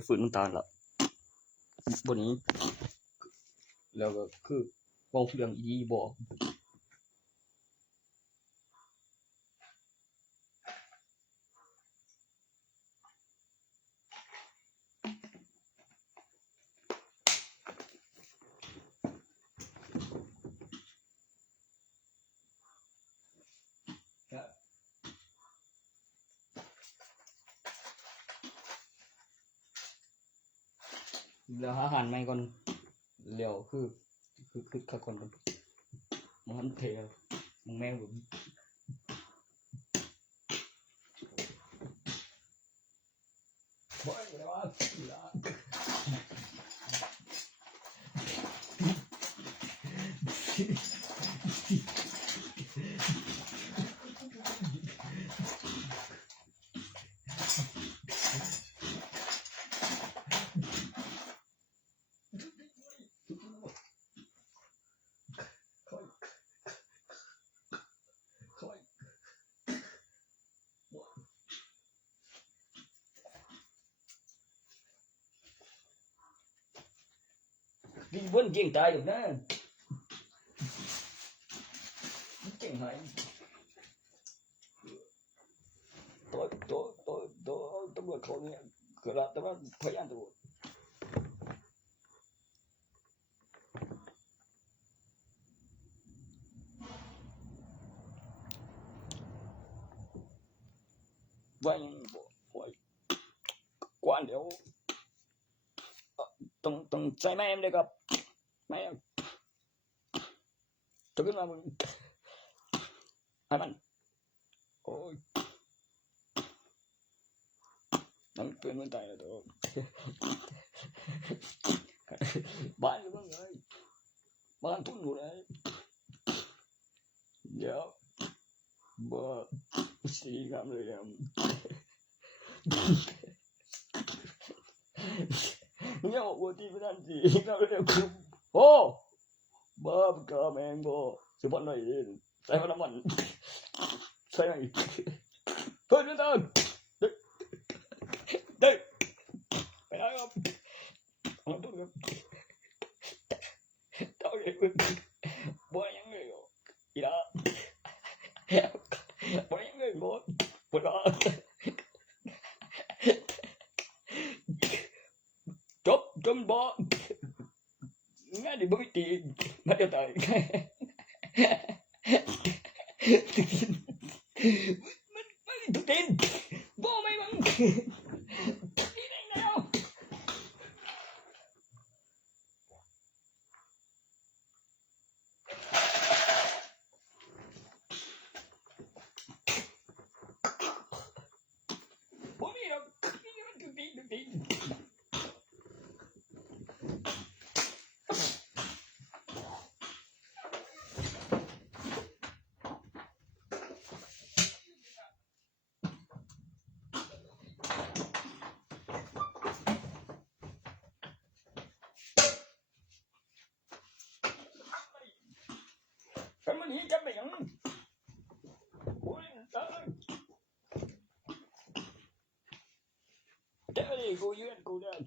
จะฝืนน้ำตาลละบนนี้แล้วก็คือเว้าเรื่องอีบ่แล้วอาหารใหม่ก่อนแล้วคือคักก่อนมันเทมันแมวบ่แล้วว่าđi vươn qiềng trai được đó qiềng hay tôi vừa khẩu nghe cửa là tôi thấy ăn rồi vậy quan điệu tầng trái mấy em đây gặp mấy em tôi biết là mình ai bạn ôi nắng tuyên bên tay là được bạn các người bạn thuốc ngủ đấy dạ bơ xì làm rồi em nghe một buổi tin với anh gì sao đấy em ô bơ cơm em bơ sự bọn này sai vào mình sai này thôi đến đây đây phải nói không không tốt được tao vậy bố những người gì đó bố những người bố đó chốt bó nghe đi bơi tiền mà cho tới mình tự tin bố mày bằng đi đây nào bố mày đâu tự tin cái mình chấp nhận cái gì cô với anh cô đây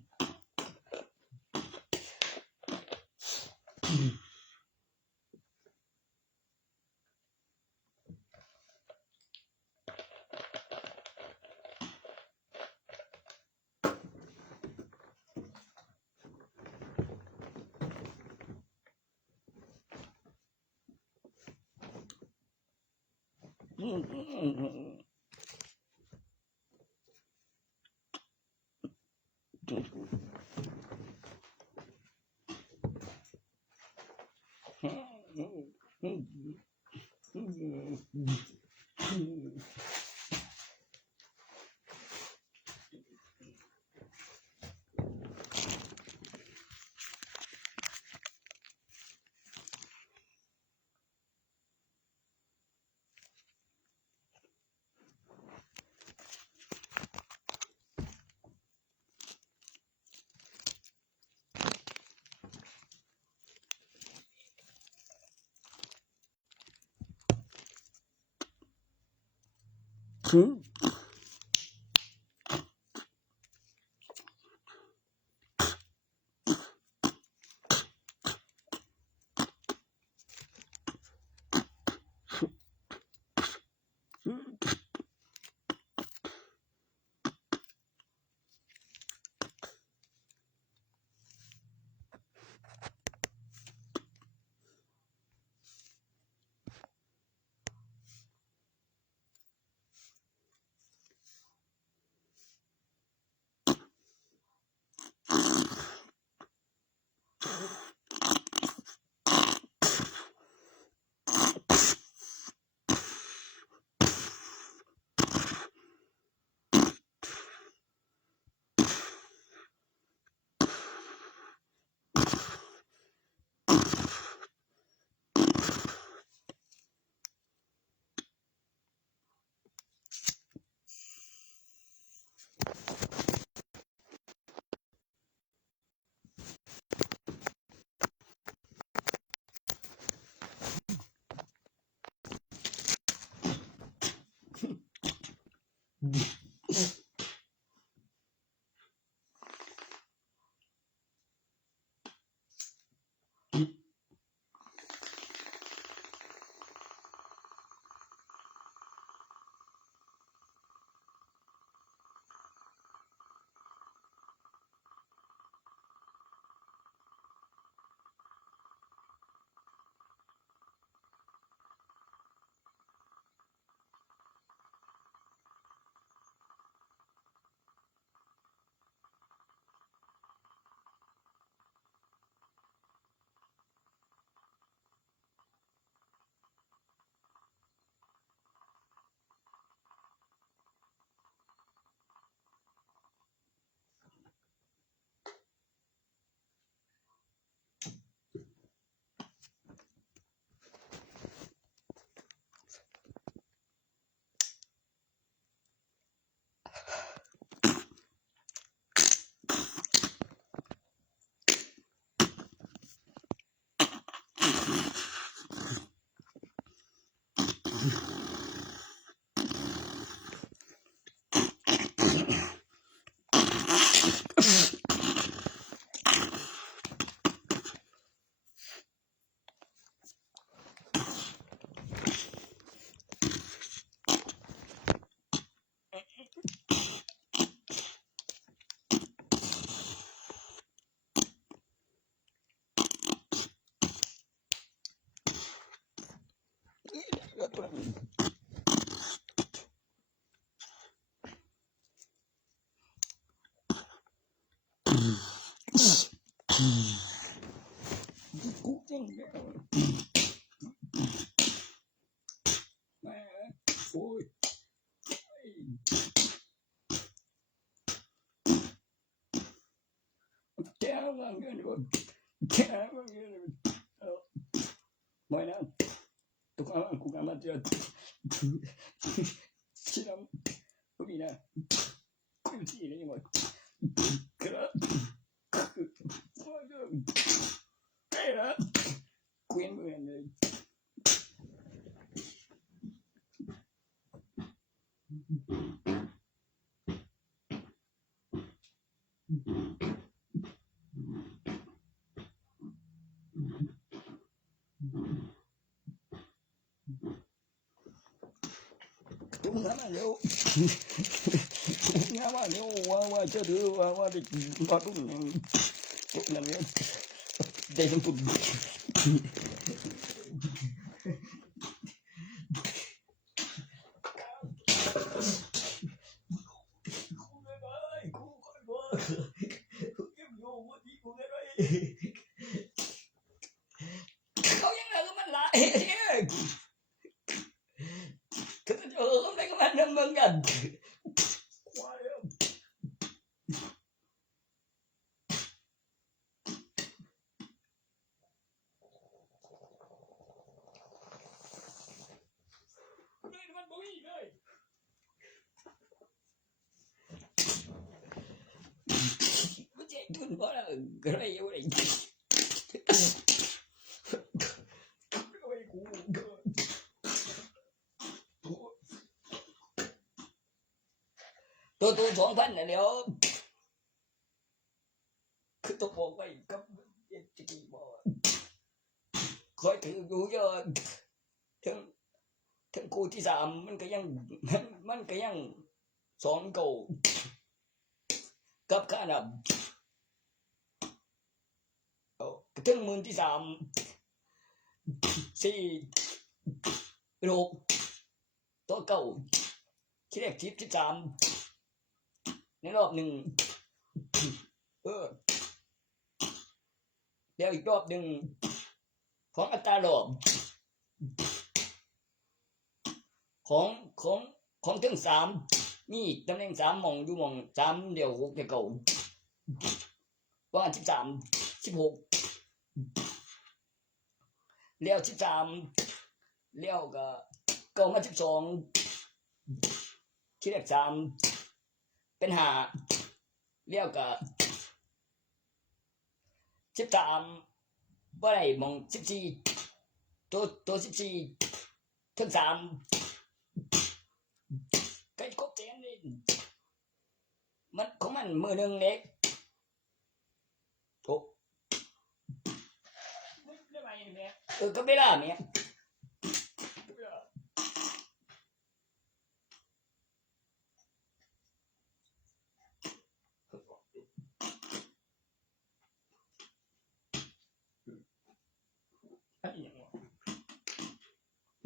กูจริงแล้วแม่โอ้ยแกว่าเงินบ่แกว่าเงินไม่นะตุกอากูกามาเจอชิลำกูมีนะกูที่นี่หมดกระEra Queen Moon. Ngama leo wa chadu wa de badum na me de tu Kau yang nak mana lah Kita jauh mereka mana mengan. Macam tu mana gerai orang. Tôi 2,000 này liệu cứ tôi bỏ quay cấp chỉ bỏ khỏi thử đủ cho thằng côที่3มันก็ยังสอนกูกับขนาดถึงมื้อที่3 4 6ตัวเก่าที่แรก13ในรอบหนึ่งเดี๋ยวอีกรอบหนึ่งของอัตราดอกของถึง3มีตำแหน่ง3หม่องอยู่หม่อง3เดี๋ยว6เดี๋ยวเก่าว่า13 16แล้ว13แล้วก็เก่ามา12ที่แรก3เป็น5แล้วก็13บ่ได้หม่อง14ตัว14ถึง3ใกล้ครบแสนนี่ มันของมันมื้อนึงเด้โอ้ได้ไหมเนี่ยก็เวลาเนี่ย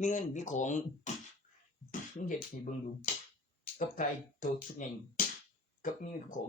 มีเงินมีของมึงเฮ็ดให้เบิ่งดูกับใครโตสุดใหญ่กับมีของ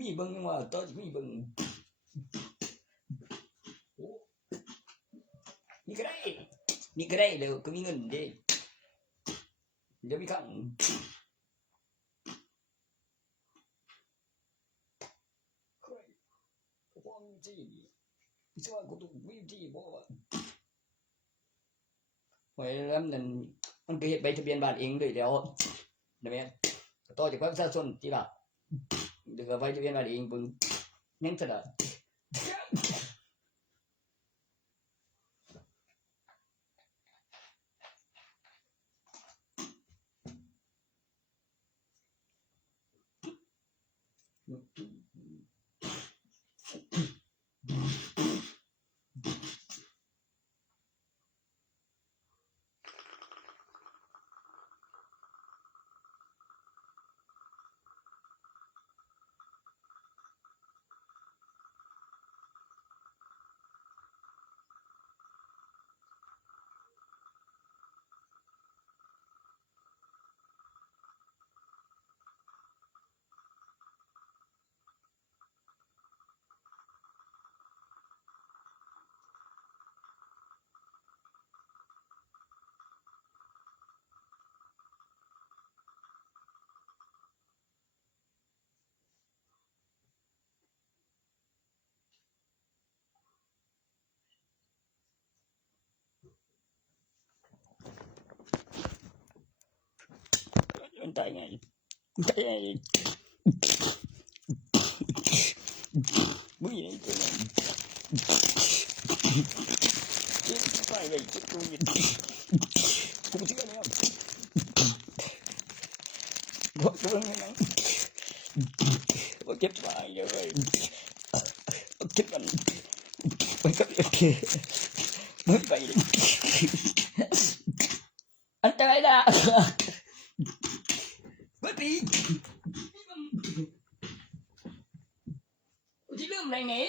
มีเบิ่งว่าตอนมีเบิ่งนี่ก็ได้แล้วก็มีเงินเด้เดี๋ยวมีครั้งความจริงวิศวะกูต้องวิธีบ่ว่าไว้แล้วนั่นมันก็เฮ็ดใบทะเบียนบ้านเองด้วยแล้วได้มั้ยต่อจากประชาชนที่ล่ะเดี๋ยวก็ใบทะเบียนบ้านเองเบิ่งยังซะล่ะมันตายไงมึงยังจะนั่นตายไงจะกูยินกูเชื่อแล้วบอกตัวมึงนะบอกเก็บตายเลยเก็บมันมันก็โอเคมึงไปเลยอันตรายนะไม่ปีที่เริ่มอะไรเนี่ย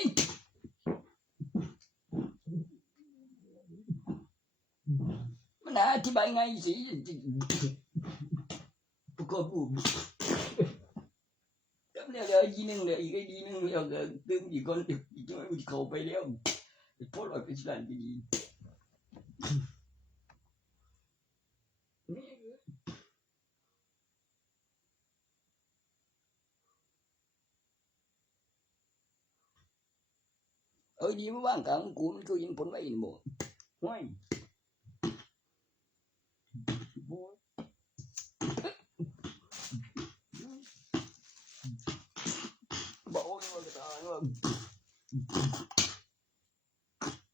มันอธิบายไงสิประกอบบุญจำเนี่ยเลยทีนึงเลยอีกทีนึงแล้วก็ตื่นอีกคนอีกตัวอีกเขาไปแล้วพอเราไปสถานที่ดีดีมาบ้างกลางกูมันก็ยิงผลไว้หมดไม่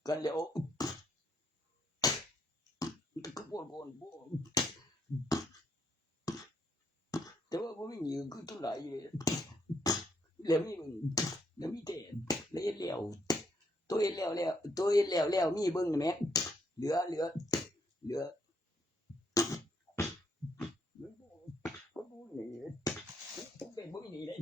กันแล้วก็บ่นบ่แต่ว่าบ่มีคือตัวไหนแล้วมีมึงแล้วมีแต่แล้วตัวเองแล้วมีเบิ่งแม่เหลือบ่นี่เป็นบ่มีนี่เลย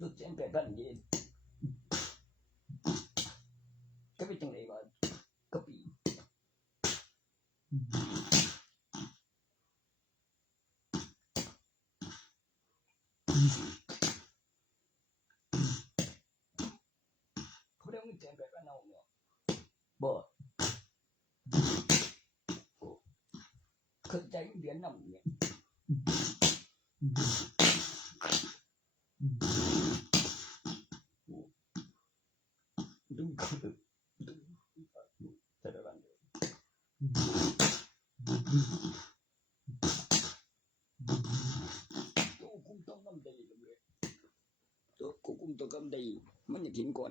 ตัวแจ้งแปดพันเย็นก็เป็นจังไดวะก็ปีเขาได้เงินแจ้งแปดพันเอาเนาะบ่เคยใจเดือนนำเนี่ยดูเขาดูแต่ละวันตัวคุมต้องกำไดเลยตัวคุมต้องกำไดมันอยากเห็นก่อน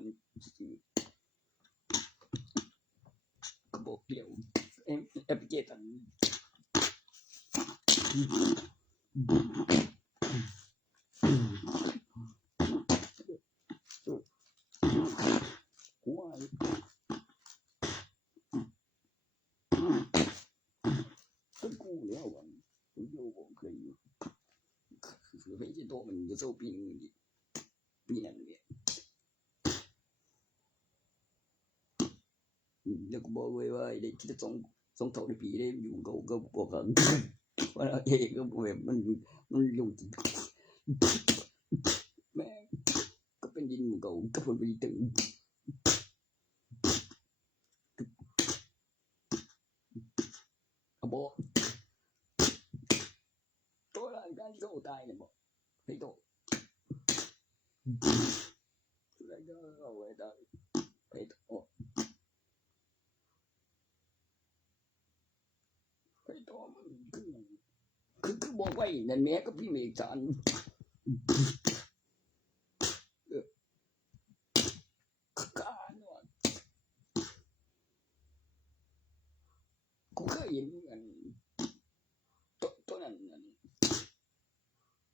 ก็บอกเดียวแอปพลิเคชันกูแล้ววันอยู่ผมเคยอยู่คือไม่ใช่ตัวมันจะสู้ปีนึงปีนั้นเนี่ยแล้วก็บอกไว้ว่าได้ที่จะส่งเท่าในปีได้อยู่ก็บอกกันว่าเฮ้ก็แบบมันลงแม่ก็เป็นยินเก่าก็เป็นปีตึงบอกตัวร่างกายโซ่ตายเนี่ยบอกให้โตแล้วก็เอาไว้ได้ให้โตให้โตมันคือบอกไว้นั่นแม่ก็พี่เมฆจันการว่ากูเคยเห็นกันตัวนั้น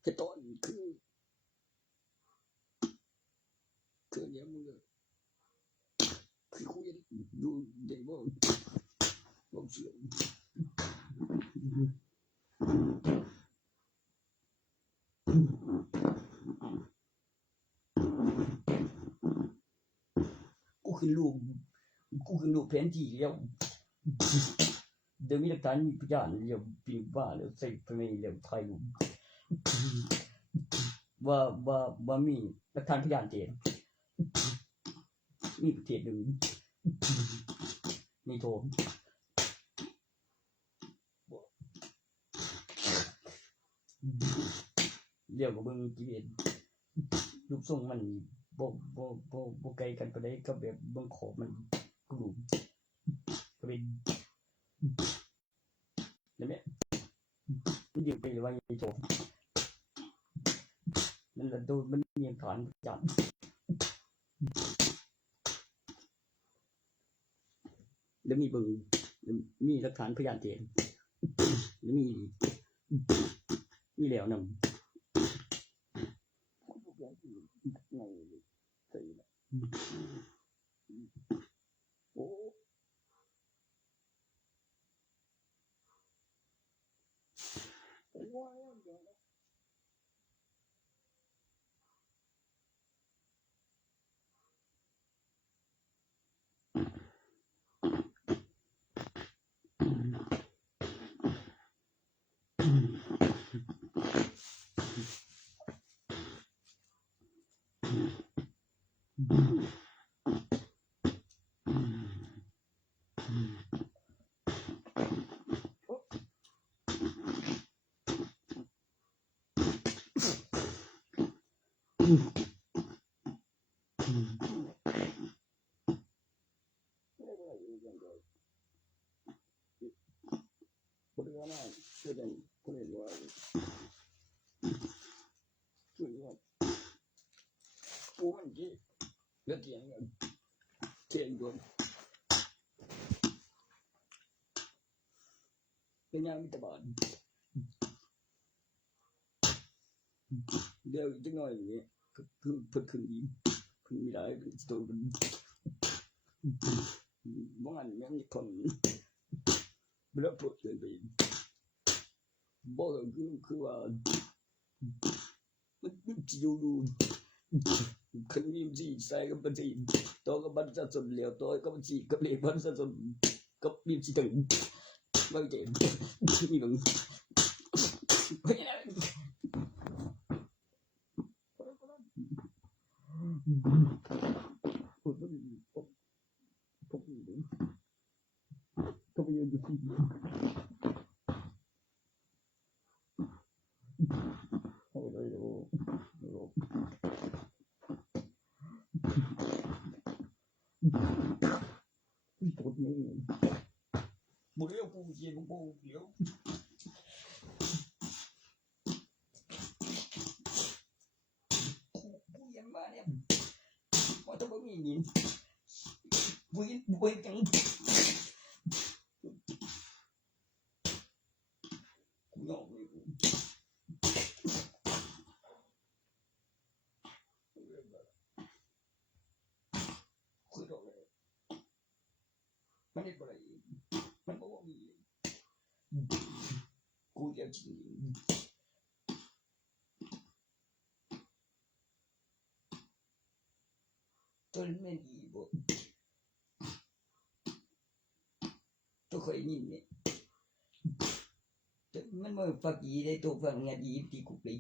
แต่ตอนคือเนี้ยมึงคือคุยดูเด็กบอกเสียงกูขึ้นรูปแผนที่แล้วเดี๋ยวมีหลักฐานมีพยานเดี๋ยวปีว่าแล้วใส่ไปในเดี๋ยวไทยว่ามีหลักฐานพยานเจนมีประเทศหนึ่งมีโทมเดี๋ยวกับเบิ่งจีเอ็นรูปทรงมันบ่ไกลกันไปได้ก็แบบเบิ่งขอบมันกลุ่มก็เป็นนั่นแหละมันยิงไปเลยว่าไอ้โจมนั่นแหละโดนมันมีฐานจับแล้วมีเบิ่งมีหลักฐานพยานเจนแล้วมีแล้วนำโอ้ว้าว เป็นยังมิตรบาลเดี๋ยวจะน้อยอย่างนี้คือเพิ่งขึ้นดีขึ้นไม่ได้ตัวมันบางอันแม่งคนไม่รับผลเกินไปบอกคือว่ามันจะอยู่คนมีจีใส่กับมันจีตัวกับมันจะสนเหลียวตัวกับมันจีกับเหลียวมันจะสนกับมีจีถึงบางเจนมีบางไม่ได้ต้องไปยืนดูสิโอ้ยโอ้ตัวนี้บุเรียวปูเจียนปูเดียวปูยันมาเนี่ยว่าต้องมีนี่ปูจังกูยอมเลยคุยต่อเลยมันได้อะไรมันบอกว่ามีกูจะจริงจนไม่ดีบ่ตัวเคยยินเนี่ยมันมาฝักยีได้ตัวฝักงานยีตีกุกเลย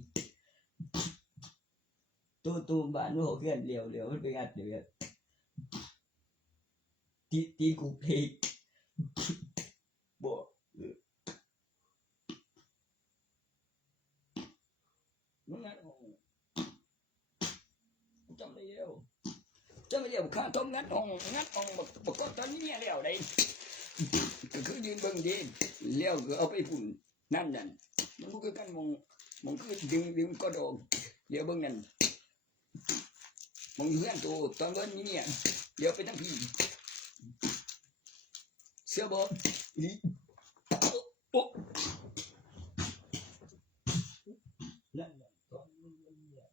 ตัวบ้านนู้นเขาเกินเลี้ยวมันไปงัดเดี๋ยวตีกุกเลยบ่มึงงัดห้องจำได้แล้วข้าต้องงัดห้องบอกก็ตอนนี้แล้วได้ก็คือยืนเบิ่งดีแล้วก็เอาไปฝุ่นนั่นมันก็คือกันมองคือดึงก็โดนเดี๋ยวเบิ่งนั่นมองเพื่อนตัวตอนนี้เนี่ยเดี๋ยวไปทั้งพี่เสื้อบอลนี่โป๊ะนั่นตอนนี้เนี่ย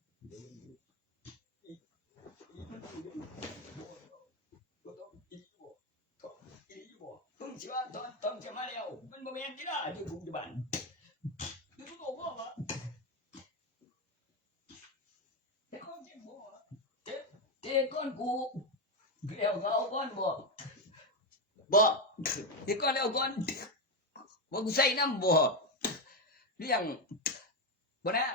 ต้องเชื่อต้องจะมาแล้วมันบ่แม่นที่ละอยู่กรุงเทพอยู่ก็บอกว่าแต่ก้อนเจ็บบ่เจ็บก้อนกูแล้วก็เอาก้อนบ่เจ็บก้อนแล้วก้อนว่ากูใส่น้ำบ่เรื่องบ่นะ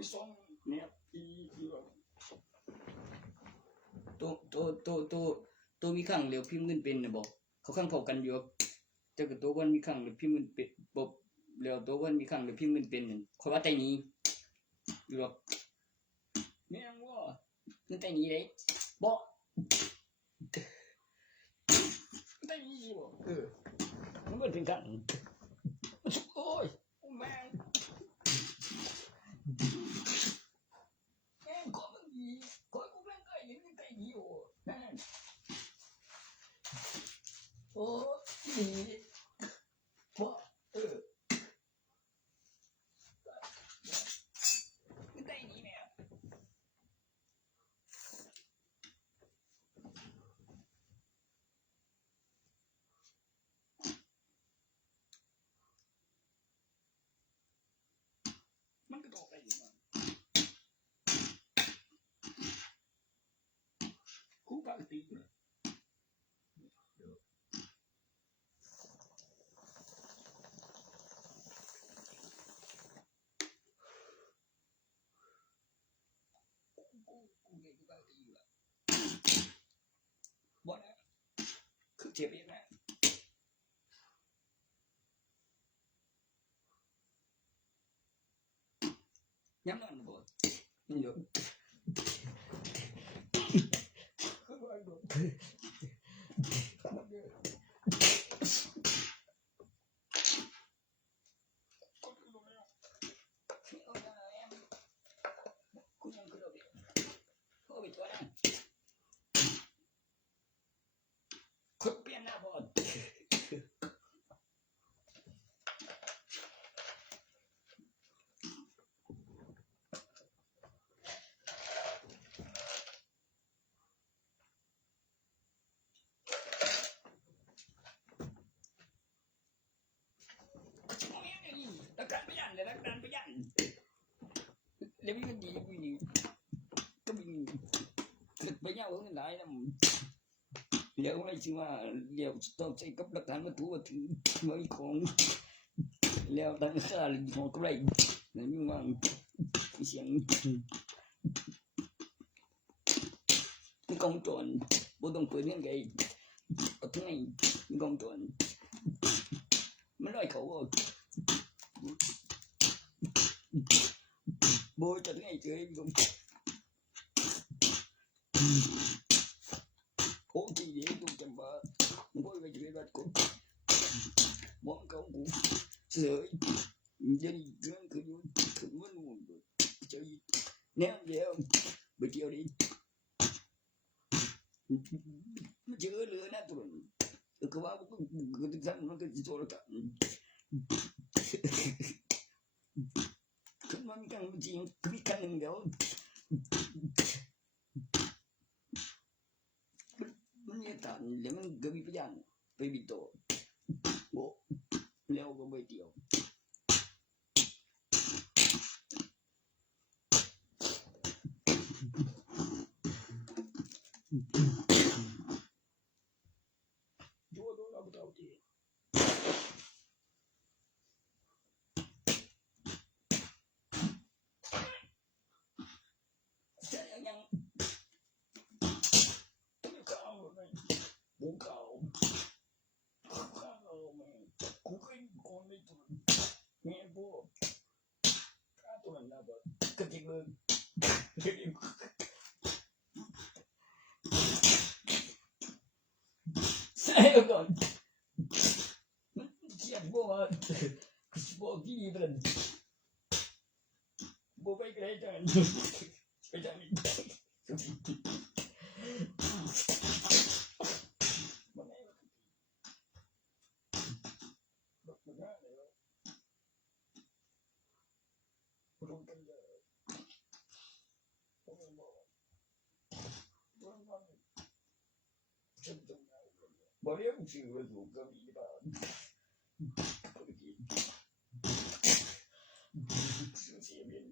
มีสองเนี่ยตัวมีข้างเหลียวพิมพ์เงินเป็นนะบอกเขาข้างเผากันอยู่แต่กับตัววันมีข้างเหลียวพิมพ์เงินเป็นบอกเหลียวตัววันมีข้างเหลียวพิมพ์เงินเป็นเขาว่าแต่นี้อยู่หรอกเนี่ยว่าเงินแต่นี้เลยบอกแต่นี้บอกมันก็ถึงกันโอ้ยแม่งก็มันดีก็กูแม่งก็ยังไม่แต่นี้อยู่โอ้ดีบอกไม่แต่นี้เนี่ย ติบ่นะคือเจ็บอีกนะยังนอนบ่นี่อยู่คนเปลี่ยนหน้าบ่รักการพยันเลยรักการพยันเดี๋ยวมีเงินดีกูนี่ก็มีลึกไปยาวเงินหลายนำเดี๋ยวไม่ชื่อว่าเดี๋ยวต้องใช้กับหลักฐานวัตถุว่าถือไว้ของแล้วตั้งค่าหรือของกำไรนั่นมีว่าเสียงมีกองโจรบ่ต้องเปิดเงินไงเอาทั้งไงมีกองโจรมันน้อยเขาบ่จัดไงเจออยู่โอ้ทีเดียวกูจำบ่บ่ไปเจอบัดกูบ่เขากูเสือจะนี่เรื่องคืออยู่คือมันเจอแนวเดียวไปเที่ยวดิมันเจอเลยนะตัวก็ว่ากูตึกสั่งมันก็สิโทรกันคือมันกันจริงคือกันนึงเดียวมันเนี่ยตันเดี๋ยวมันก็มีพยานไปบิดโตโบแล้วก็ไปเที่ยวดูเราบ่เอาทียังบุกเขาแม่กูเคยคนไม่ถูกแม่พวกข้าตัวนั้นนะบ่ก็จริงเลยใช่ก่อนเสียบ่ว่าบ่กี่เป็นบ่ไปไกลจังไปจังนี่บ่เรียกชื่อว่าถูกก็มีบ้างเสียเบียน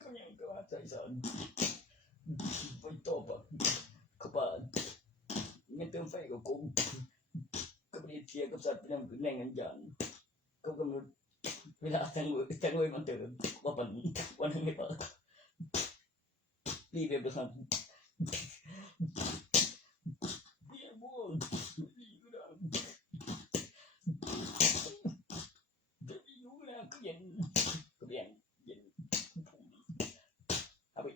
ก็ยังก็ใจสั่นไปต่อปะก็บ้านไม่เติมไฟกับกูก็ไม่ได้เทียกับสัตว์เป็นอย่างแรงงันยันก็กำหนดเวลาทั้งวันมันเติมว่าปันวันนึงไม่เปิดรีบไปประสานเย็นก็เย็นเอาไป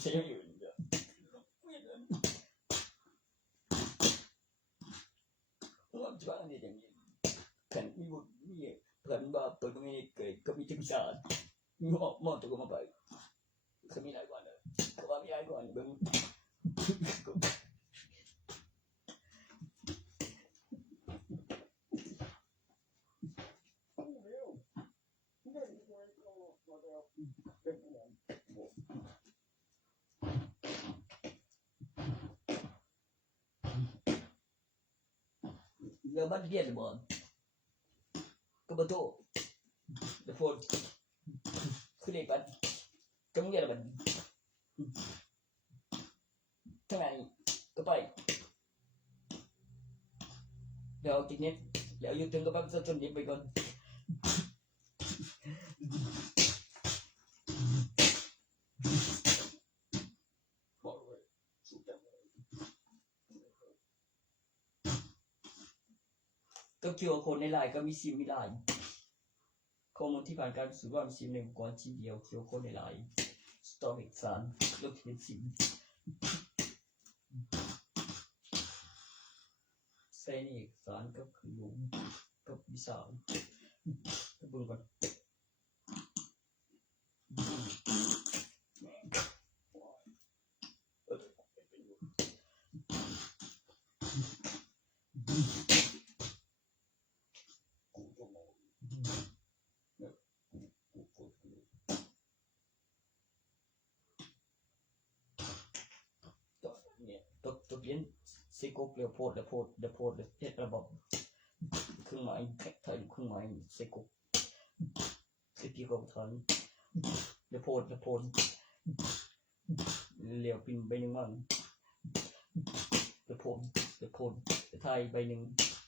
เสียอยู่เดี๋ยวว่าจะว่าอะไรอย่างนี้กันมีบุญมีเพื่อนบ้าเปิดตรงนี้เกิดก็มีที่พิจารณ์มีหม้อตัวก็มาไปก็มีหลายวันเลยก็ว่ามีหลายวันเบิ่งเรื่องบ้านเรียนบ่ก็บ่โตเดี๋ยวโฟนคือเด็กปันจังเรียนบัด ทางไหนก็ไปเดี๋ยวติดเน็ตแล้วอยู่ถึงก็ปั๊บจนเน็ตไปก่อนก็เกี่ยวกับคนในไลน์ก็มีซิมมีไลน์ข้อมูลที่ผ่านการพิสูจน์ว่ามีซิมในอุปกรณ์ชิ้นเดียวเกี่ยวกับคนในไลน์สตอเอกสารลบที่เป็นซิมใส่ในเอกสารกับคือลุงกับวิสาลเบิ่งก่อนตัวเปลี่ยนซีโกเปลี่ยวโพดแล้วโพดเฮ็ดระบบเครื่องหมายไทยเครื่องหมายซีโกสิที่ของทางแล้วโพดเลี้ยวปินใบนึงมั่งแล้วโพดไทยใบนึง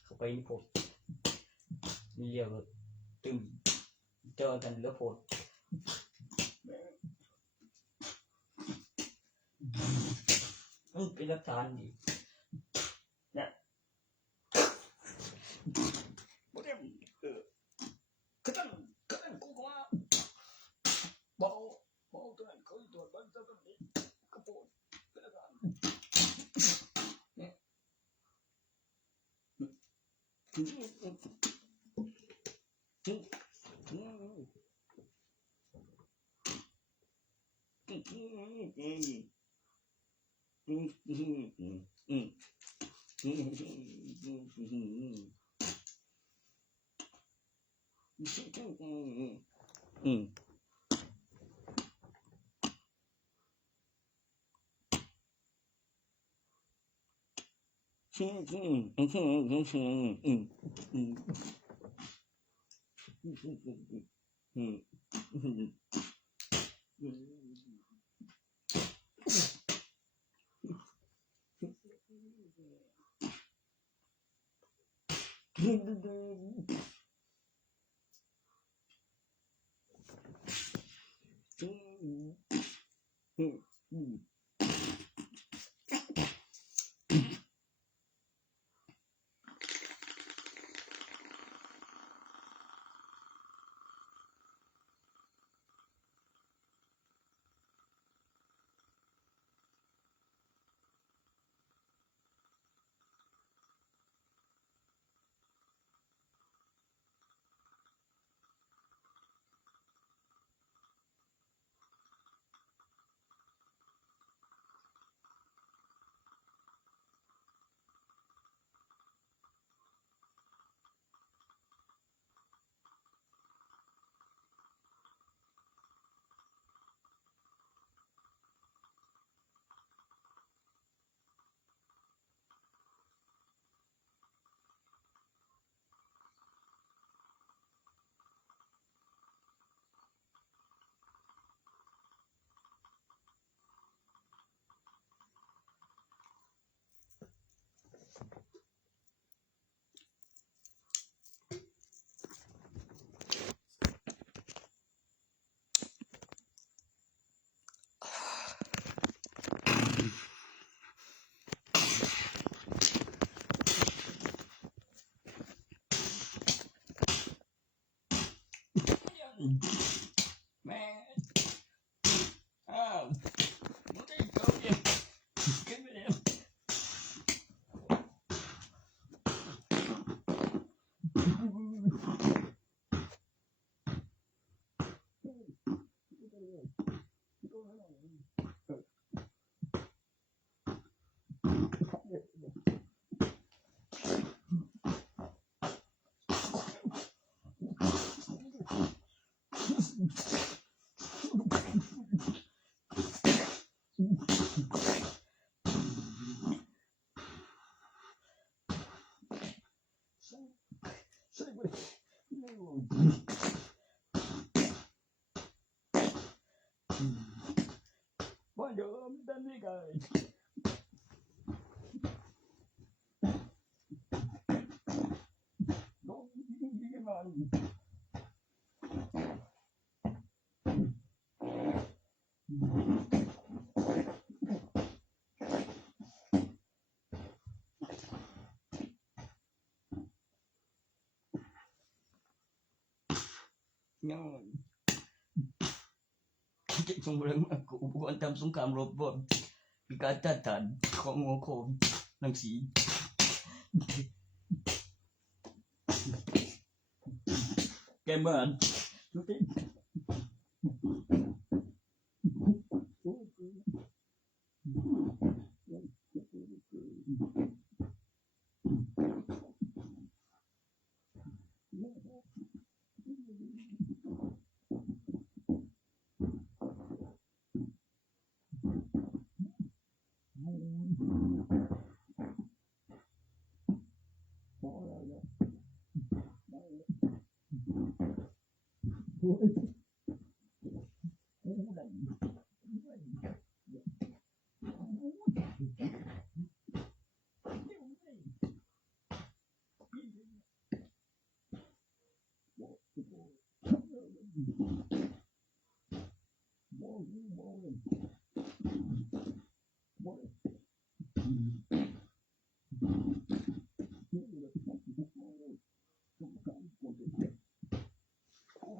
เข้าไปในโพดเลี้ยวตึงเจอกันแล้วโพดเป็นหลักฐานดิเนี่ยบ่ได้คือตั้งกูว่าบ่ตัวนั้นเขาตรวจบันทึกตรงนี้ก็โพดเป็นหลักฐานเนี่ยแม่บ่ได้เจ้าเนี่ยขึ้นไปแล้วบ่เดิมดันนี่ไง ยังจะส่งเรื่องมากับอุปกรณ์ทำสงครามรบมีการต้านทานของหัวโคมรังสีแกมา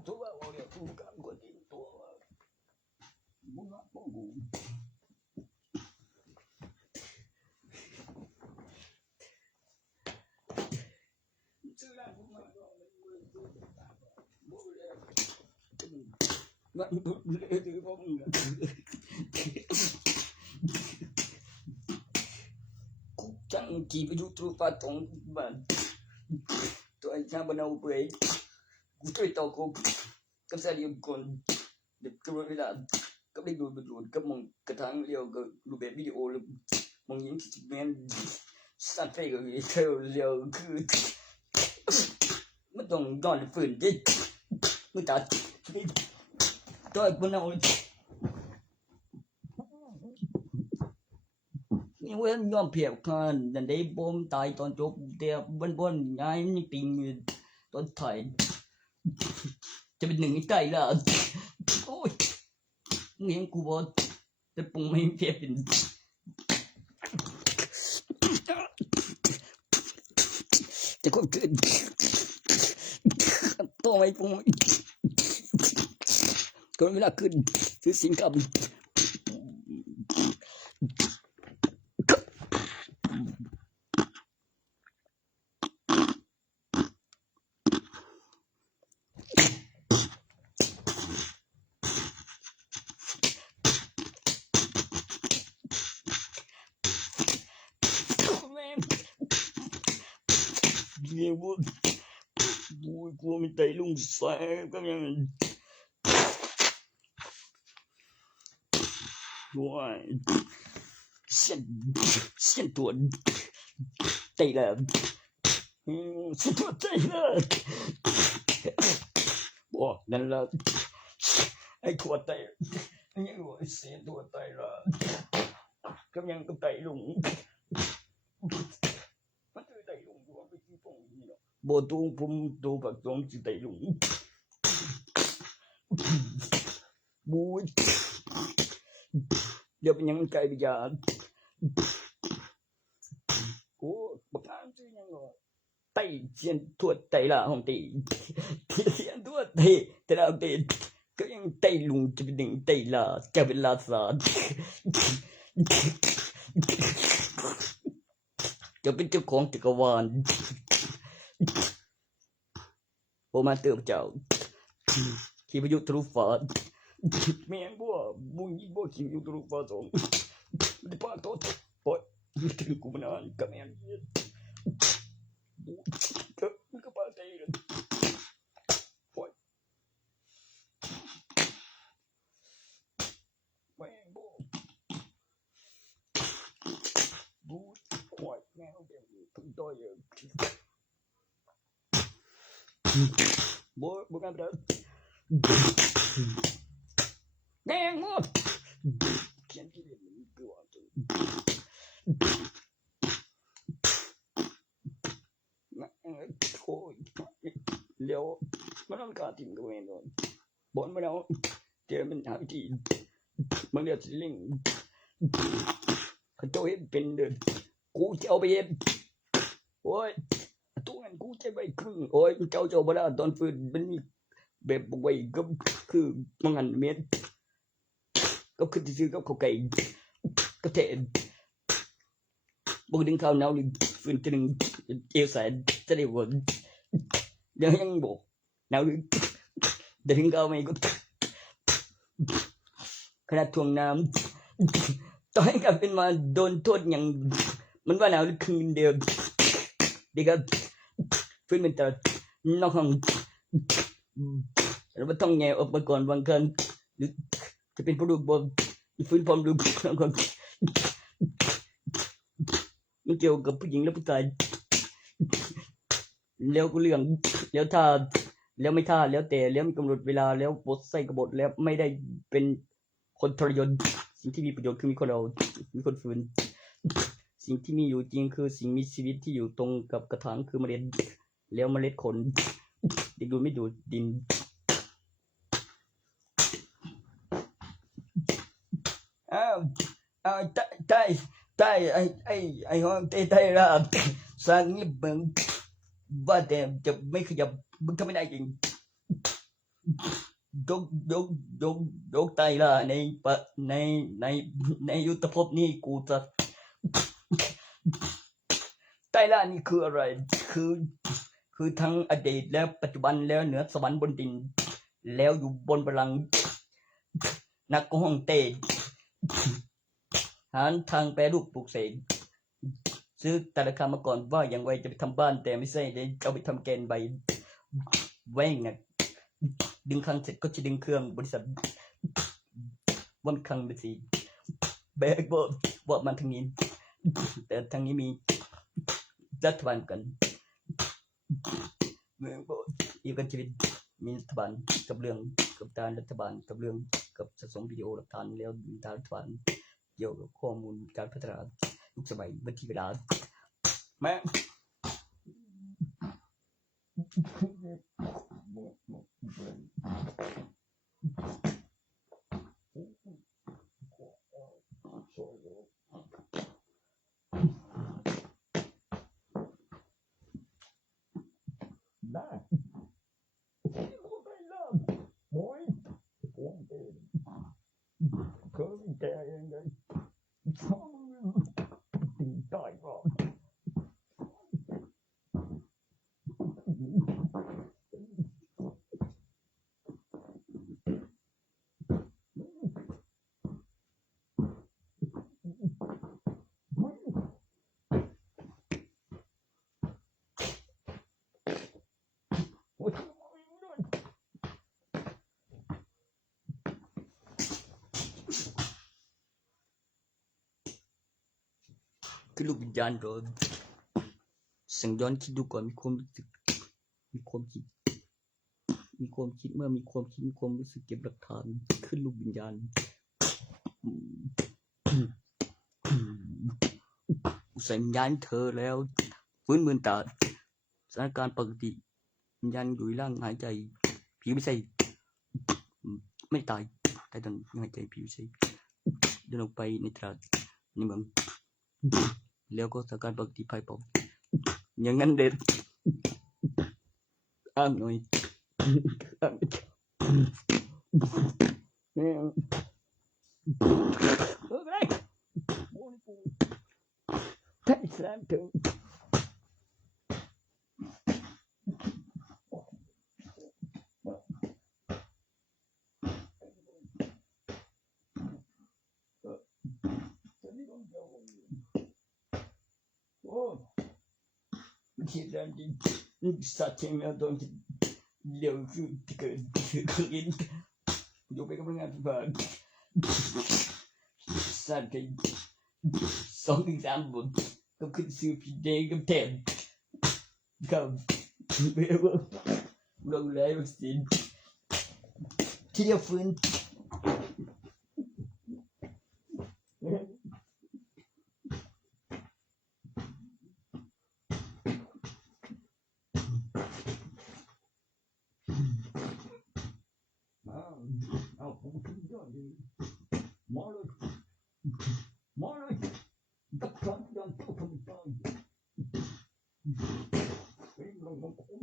ตัวว่าเรียกผู้การกว่าที่ตัวมึงป้องกูมันเลยถือพวกมึงกูจังกี่ไปดูตรูปาตรงบ้านตัวไอ้ชาบนาอุเบยกูช่วยต่อกูกับสารีก่อนเด็กก็เวลาก็ได้ดูกับมองกระทั่งเลี้ยวก็ดูแบบวิดีโอแล้วมองยิงที่แม่นสั่นไปก็เลี้ยวคือมันต้องนอนฝืนดิมึงตัดตัวไอ้คนเอานี่เว้นยอมเพียบกันนั่นได้บ่มตายตอนจบแต่บ่นย้ายมันติงตอนถ่ายจะเป็นหนึ่งในใจล่ะโอ้ยมึงเห็นกูบ่แต่ปงไม่เพียบเป็นจะคนขึ้นตัวไม่ปงก็เวลาขึ้นซื้อสินค้าเรียกว่าบูยกลัวมีไตลุงแสบก็ยังว้ายเส้นตัวไตแล้วเส้นตัวไตแล้วบ่นั่นล่ะไอ้ตัวไตยังว่าเส้นตัวไตล่ะก็ยังก็ไตลุงบ่ตรงผมตัวปักตรงสิไตลุงบูยเดี๋ยวเป็นยังไกลไปยาโอ้บักอันสิยังไตเสียนทั่วไตล่ะของติเสียนทั่วไตแต่ละติก็ยังไตลุงจะเป็นหนึ่งไตล่ะจะเป็นลาซาจะเป็นเจ้าของจักรวาลโอมาเติมเจ้าขี่พายุทะลุฟ้าแม่งบ่มึงยิงบ่ขี่พายุทะลุฟ้าสองได้ปาโตปล่อยถึงกูมานานกับแม่งก็มึงก็ปาเตยปล่อยแม่งบ่บูปล่อยแม่งเดี๋ยวถึงตัวอยู่บ่กันได้แดงหมดเขียนที่เรียนมันกลัวจังโอ้ย แล้วมันต้องการทีมก็แม่นบ่บ่เอาเดี๋ยวมันหาวิธีมันเรียกสิลิงเขาเจ้าเฮ็ดเป็นเด้อกูจะเอาไปเฮ็ดโอ้ยตัวนั้นกูจะไปครึ่งโอ้ยเจ้าบ่ได้ตอนฟื้นมันมีแบบบ่ไว้ก็คือมันหันเม็ดก็คือซื้อกับเขาไก่ก็แท้บ่ดึงข้าวหนาวนี่ฟื้นจะนึงเอวสายจะได้บ่ยังบ่หนาวนี่ดึงข้าวไม่ก็ขนาดท่วงน้ำต่อให้กลับเป็นมาโดนโทษอย่างมันว่าหนาวคืนเดียวดีครับฟื้นเป็นตลอดนอกห้องเราต้องแงออกมาก่อนบางครั้งหรือจะเป็นผู้ดูบอลฟื้นพร้อมดูก่อนมันเกี่ยวกับผู้หญิงและผู้ชายแล้วก็เรื่องแล้วถ้าแล้วไม่ท่าแล้วแต่แล้วมีกำหนดเวลาแล้วบทใส่กบฏแล้วไม่ได้เป็นคนทรยศสิ่งที่มีประโยชน์คือมีคนเรามีคนฟื้นสิ่งที่มีอยู่จริงคือสิ่งมีชีวิตที่อยู่ตรงกับกระถางคือเมล็ดแล้วเมล็ดขนดูไม่ดูดดินใต้ไอ้ห้องใต้ราสร้างนี่เบิ่งว่าแต่จะไม่ขยับมึงทำไม่ได้จริงยกใต้ล่ะในยุทธภพนี้กูจะใต้ล่ะนี่คืออะไรคือทั้งอดีตและปัจจุบันแล้วเหนือสวรรค์บนดินแล้วอยู่บนบัลลังก์นักห้องเต้หาทางแปรรูปปลูกเสกซื้อแต่ละคำมาก่อนว่าอย่างไรจะไปทำบ้านแต่ไม่ใช่จะเอาไปทำแกนใบแว่งนะดึงครั้งเสร็จก็จะดึงเครื่องบริษัทวันครั้งไปสิแบกบอกมันทางนี้แต่ทางนี้มีรัฐบาลกันเมืองอีกกันชีวิตมีรัฐบาลกับเรื่องกับการรัฐบาลกับเรื่องกับส่งวิดีโอหลักฐานแล้วมีรัฐบาลเกี่ยวกับข้อมูลการพัฒนายุคสมัยบันทีเวลาแม่ได้โอ้ยผมเองเคยแกเองเลยตีตายก่อนคือลูกวิญญาณโดนสังย้อนคิดดูก่อนมีความคิดเมื่อมีความคิดมีความรู้สึกเก็บหลักฐานขึ้นลูกวิญญาณสัญญาณเธอแล้วฟื้นมืนตาสถานการณ์ปกติวิญญาณอยู่ร่างหายใจผีไม่ใช่ไม่ตายแต่ต้องหายใจผีไม่ใช่เดินออกไปในตลาดในเมืองแล้วก็สถานการณ์ปกติภายปอกอย่างนั้นเด็ดอ้างหน่อยใช่สามถึงที่เดินที่สัตว์ที่แมวโดนเลี้ยวคือที่เกิดคือกินอยู่ไปกับงานที่บ้านสัตว์ที่2-3 บทก็คือซื้อผิดเองกับแทนกับเบลลงเลยวัคซีนที่เดียวฟื้น เอาผมขึ้นยอดเลยมาเลยมาเลยตักขันยันเจ้าทำตายเป็นลงของคุณ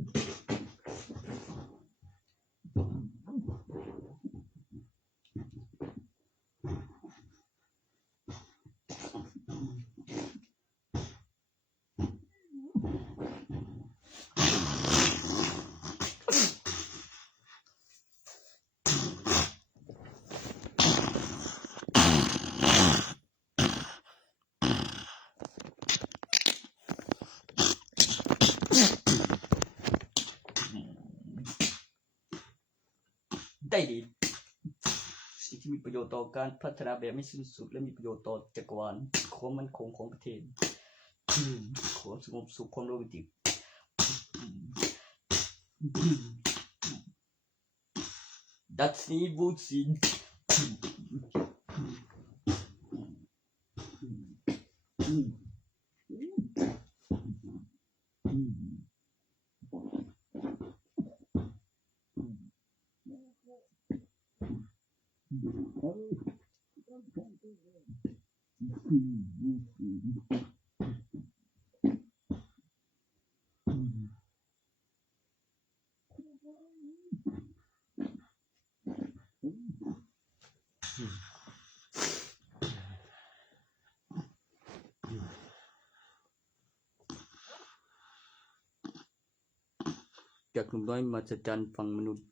ได้ดีสิ่งที่มีประโยชน์ต่อการพัฒนาแบบไม่สิ้นสุดและมีประโยชน์ต่อจักรวาลความมั่นคงของประเทศความสงบสุขความโรแมนติกดัชนีบูซินจากหนุ่มน้อยมาจัดจันฝั่งมนุษย์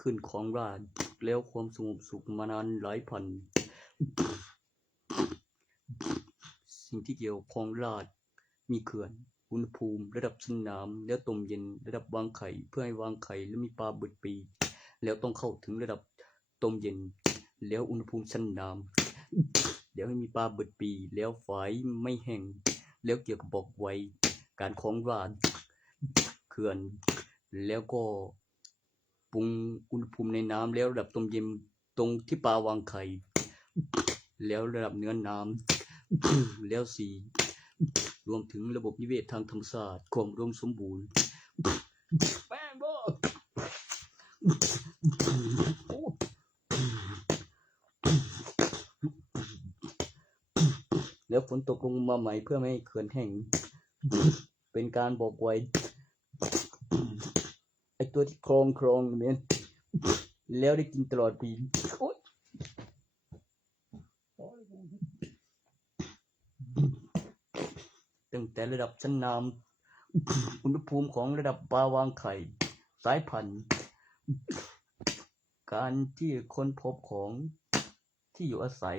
ขึ้นของราชแล้วความสงบสุขมานานหลายพันสิ่งที่เกี่ยวของราชมีเขื่อนอุณหภูมิระดับชั้นน้ำแล้วต้มเย็นระดับวางไข่เพื่อให้วางไข่และมีปลาเบิดปีแล้วต้องเข้าถึงระดับต้มเย็นแล้วอุณหภูมิชั้นน้ำแล้วให้มีปลาเบิดปีแล้วฝายไม่แห้งแล้วเกี่ยวกับบอกไว้การของราชเขื่อนแล้วก็ปรุงอุณหภูมิในน้ำแล้วระดับต้มเย็นตรงที่ปลาวางไข่แล้วระดับเนื้อน้ำแล้วสี่รวมถึงระบบนิเวศทางธรรมชาติความอุดมสมบูรณ์แป้งบ่แล้วฝนตกลงมาใหม่เพื่อไม่ให้เขื่อนแห้งเป็นการบอกไว้ไอตัวที่คลองเนี่ยแล้วได้กินตลอดปีตั้งแต่ระดับชั้นน้ำอุณหภูมิของระดับปลาวางไข่สายพันธุ์การที่ค้นพบของที่อยู่อาศัย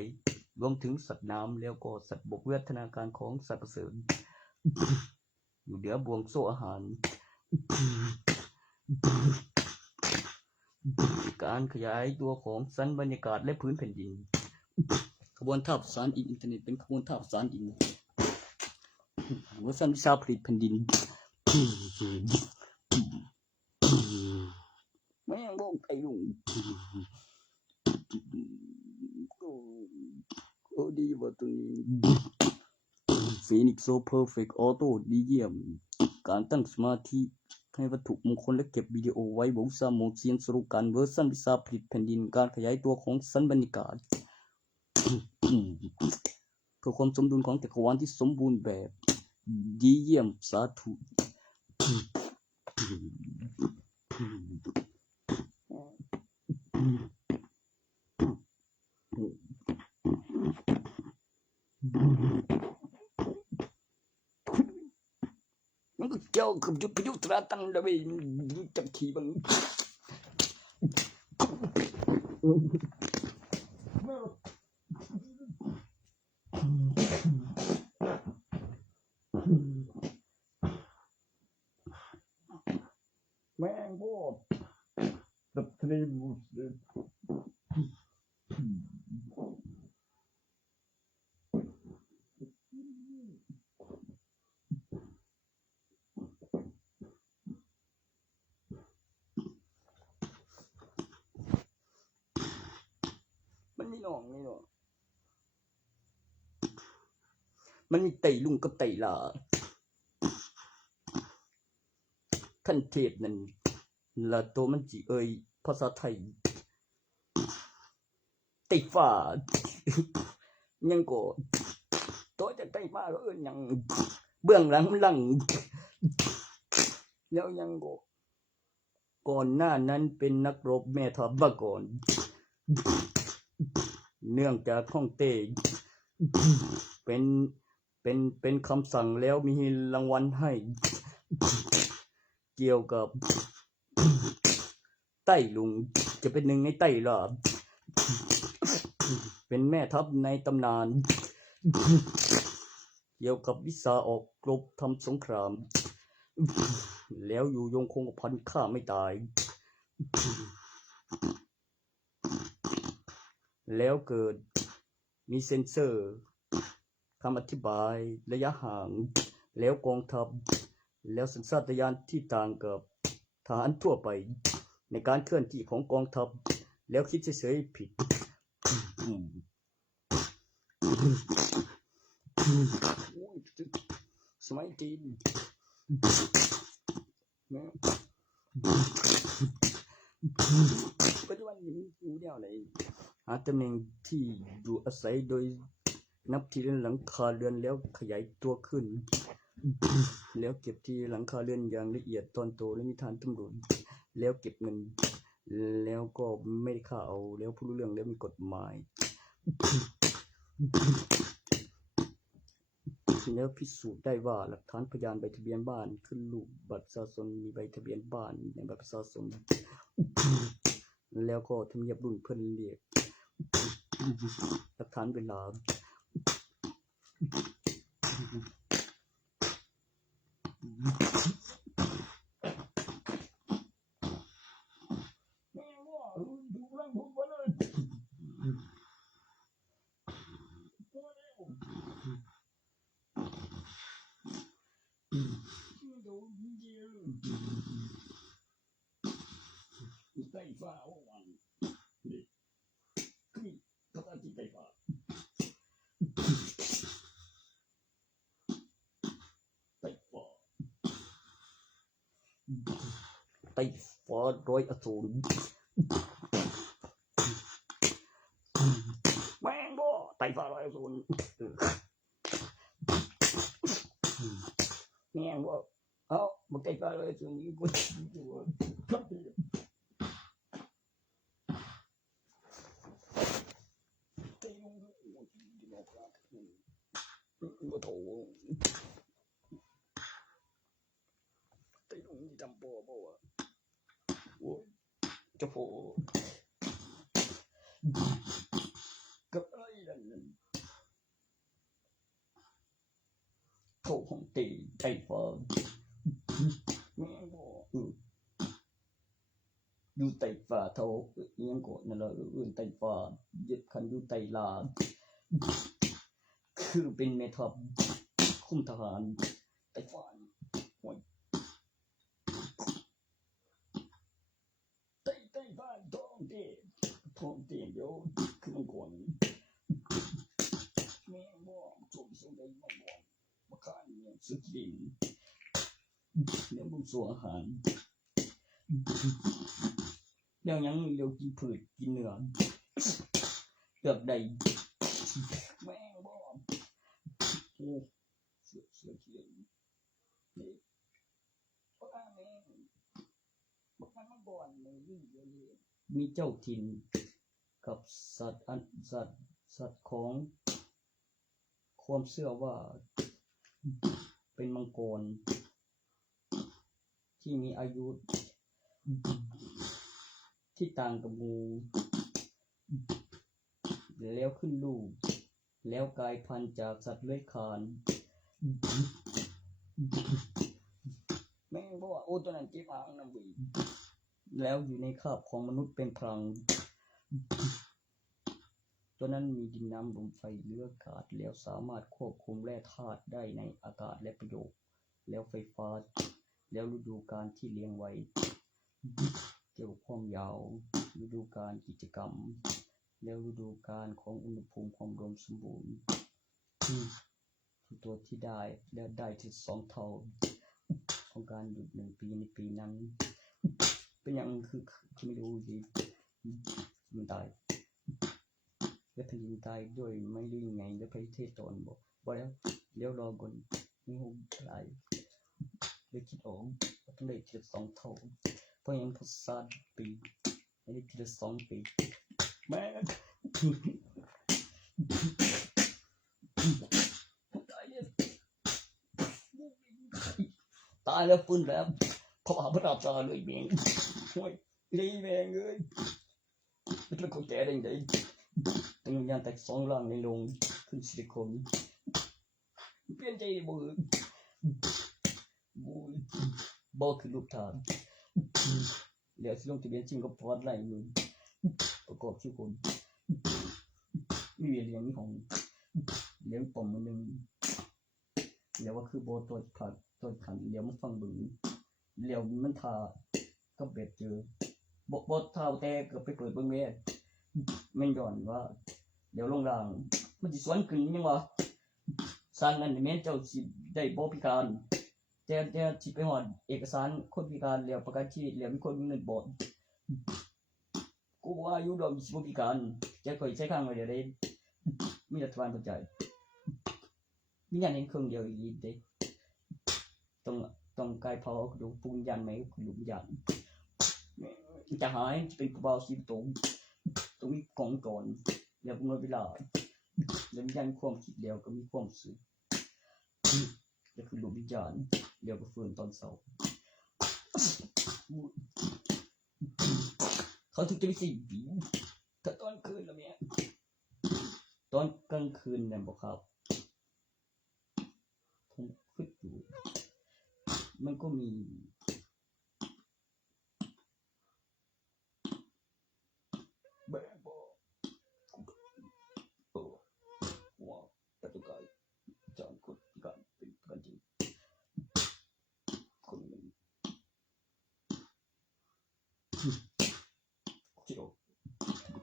รวมถึงสัตว์น้ำแล้วก็สัตว์บกวิวัฒนาการของสัตว์ประเสริฐอยู่เหนือบ่วงโซ่อาหารการขยายตัวของชั้นบรรยากาศและพื้นแผ่นดินขบวนท่าประสานอินเทอร์เน็ตเป็นขบวนท่าประสานดินเวอร์ชันวิชาผลิตแผ่นดินแม่งบอกไอ้ลุงโอ้ดีว่าตัวนี้ฟีนิกซ์โซเพอร์เฟกต์ออโต้ดีเยี่ยมการตั้งสมาธิให้วัตถุมงคลและเก็บวิดีโอไว้บนสมุดเสียงสรุปการเวอร์ชันวิชาผลิตแผ่นดินการขยายตัวของชั้นบรรยากาศเพื่อความสมดุลของจักรวาลที่สมบูรณ์แบบดีเยี่ยมสาธุมันก็เกี่ยวกับยุทธยุทธราตันเลยจับขี่มันแม่งพวกดับทรีมูสมันมีหนองนี่หรอมันมีไตลุงกับไตลาท่านเทพนั่นละตัวมันจีภาษาไทย ไต้ฟ้ายังก็ตัวจะไต้ฟ้าก็ยังเบื้องหลังแล้วยังก็ก่อนหน้านั้นเป็นนักรบแม่ทัพมาก่อนเนื่องจากฮ่องเต้เป็นคำสั่งแล้วมีรางวัลให้เกี่ยวกับไต้หลุงจะเป็นหนึ่งในไต้หลาเป็นแม่ทัพในตำนานเกี่ยวกับวิชาออกรบทำสงครามแล้วอยู่ยงคงกระพันฆ่าไม่ตายแล้วเกิดมีเซ็นเซอร์คำอธิบายระยะห่างแล้วกองทัพแล้วสัญชาตญาณที่ต่างกับทหารทั่วไปในการเคลื่อนที่ของกองทัพแล้วคิดเฉยๆผิดสมัยจีนปัจจุบันนี้อยู่แนวไหนหาตำแหน่งที่อยู่อาศัยโดยนับทีละหลังคาเรือนแล้วขยายตัวขึ้นแล้วเก็บที่หลังคาเรือนอย่างละเอียดตอนโตและมีฐานตำรวจแล้วเก็บเงินแล้วก็ไม่ได้ฆ่าเอาแล้วผู้รู้เรื่องแล้วมีกฎหมายแล้วพิสูจน์ได้ว่าหลักฐานพยานใบทะเบียนบ้านขึ้นรูปบัตรประชาชนมีใบทะเบียนบ้านในบัตรประชาชนแล้วก็ทำเนียบรุ่นเพิ่นเรียกหลักฐานเวลาไต้ฟ้าวันคือภาษาจีนไต้ฟ้าไต้ฟ้าร้อยอสูรแม่งบ่ไต้ฟ้าร้อยอสูรแม่งบ่เอาบ่ไต้ฟ้าร้อยอสูรนี่กูโถไต้หลงจำปอบ่วะโอ้ยจะโผกับไอ้นั่นโถของตีไต้ฟ้าแม่งบ่อยู่ไต้ฟ้าเท่ายังโกนั่นละอื่นไต้ฟ้ายึดคันอยู่ไต้ลาคือเป็นแม่ทัพคุมทหารไต้ฟ้าโอ้ยไต้ฟ้าท้องเต้เดี๋ยวคือมันก่อนแม่งบ่ชมสงได้บ่บ่ขายเนี่ยสึกดินแล้วมึงสัวอาหารแล้วยังเดี๋ยวกินผืดกินเนื้อเกือบได้แม่งบ่โอ้เสือเขียวนี่บ่แม่งบ่ทันมาบ่อนเลยมีเจ้าถิ่นกับสัตว์ของความเชื่อว่าเป็นมังกรที่มีอายุที่ต่างกับงูแล้วขึ้นลูกแล้วกลายพันธุ์จากสัตว์เลื้อยคลานแม่งบอกว่าโอ้ตัวนั้นเจ็บหางนะบีแล้วอยู่ในคาบของมนุษย์เป็นพลังตัวนั้นมีดินน้ำลมไฟเลืออากาศแล้วสามารถควบคุมแร่ธาตุได้ในอากาศและประโยคแล้วไฟฟ้าแล้วฤดูกาลที่เลี้ยงไว้เกี่ยวกับความยาวฤดูกาลกิจกรรมแล้วฤดูกาลของอุณหภูมิความอุดมสมบูรณ์ตัวที่ได้แล้วได้ถึง2 เท่าของการหยุด1 ปีในปีนั้นเป็นอย่างคือไม่รู้ดีมันตาย แล้วถึงตายด้วยไม่รู้ยังไงแล้วพระเทศตอนบอกแล้วเลี้ยวรอบนนี่หูไหลเลยคิดออกต้องได้ทีละ2 เท่าเพราะยังทศปีไม่ได้ทีละ2 ปีแม่ตายแล้วฟื้นแล้วขอพระราชาเลยเมียงโอ้ยรีแมงเลยเป็นคนแก่ได้ไงตั้งยันแต่2 ร่างในโรงขึ้นซิลิโคนเปลี่ยนใจบ่บ่คือรูปถ่ายเหลือสิลงทะเบียนจริงก็พอดไหลมือประกอบชื่อคนมีเลี้ยงของเลี้ยงปอมมือนึงเรียกว่าคือโบตัวผัดตัวขันเลี้ยวมันฟังบึงเลี้ยวมันทาก็เบ็ดเจอบทาแต่ก็ไปเปิดเบิ้งเม่ไม่ย้อนว่าเดี๋ยวลงรางมันสิสวนขึ้นยังวะสร้างนั้นแม่นเจ้าสิได้บ่พิการแต่สิไปฮอดเอกสารคนพิการแล้วประกันชีวิตแล้วมีคนมีเงินบ่กูว่าอยู่ดอกสิบ่พิการจะค่อยใช้ข้างไว้เดี๋ยวได้มีรัฐบาลเข้าใจมีอย่างนี้เครื่องเดียวอีกเด้ต้องกายพอดูปุญญาณไหมคือลุมยันจะหายเป็นกระเป๋าสีตรงนี้กองก่อนแล้วเมื่อเวลาแล้วยันความคิดเดียวก็มีความสุขแล้วคือลุมยันเดี๋ยวก็ฟื้นตอนเช้าเขาถึงจะไม่ใช่ผีถ้าตอนคืนแล้วเนี่ยตอนกลางคืนเนี่ยบอกครับผมคิดอยู่มันก็มีแบบว่าปัจจุบันจอนคนการเป็นกันจริงคนหนึ่งที่เรา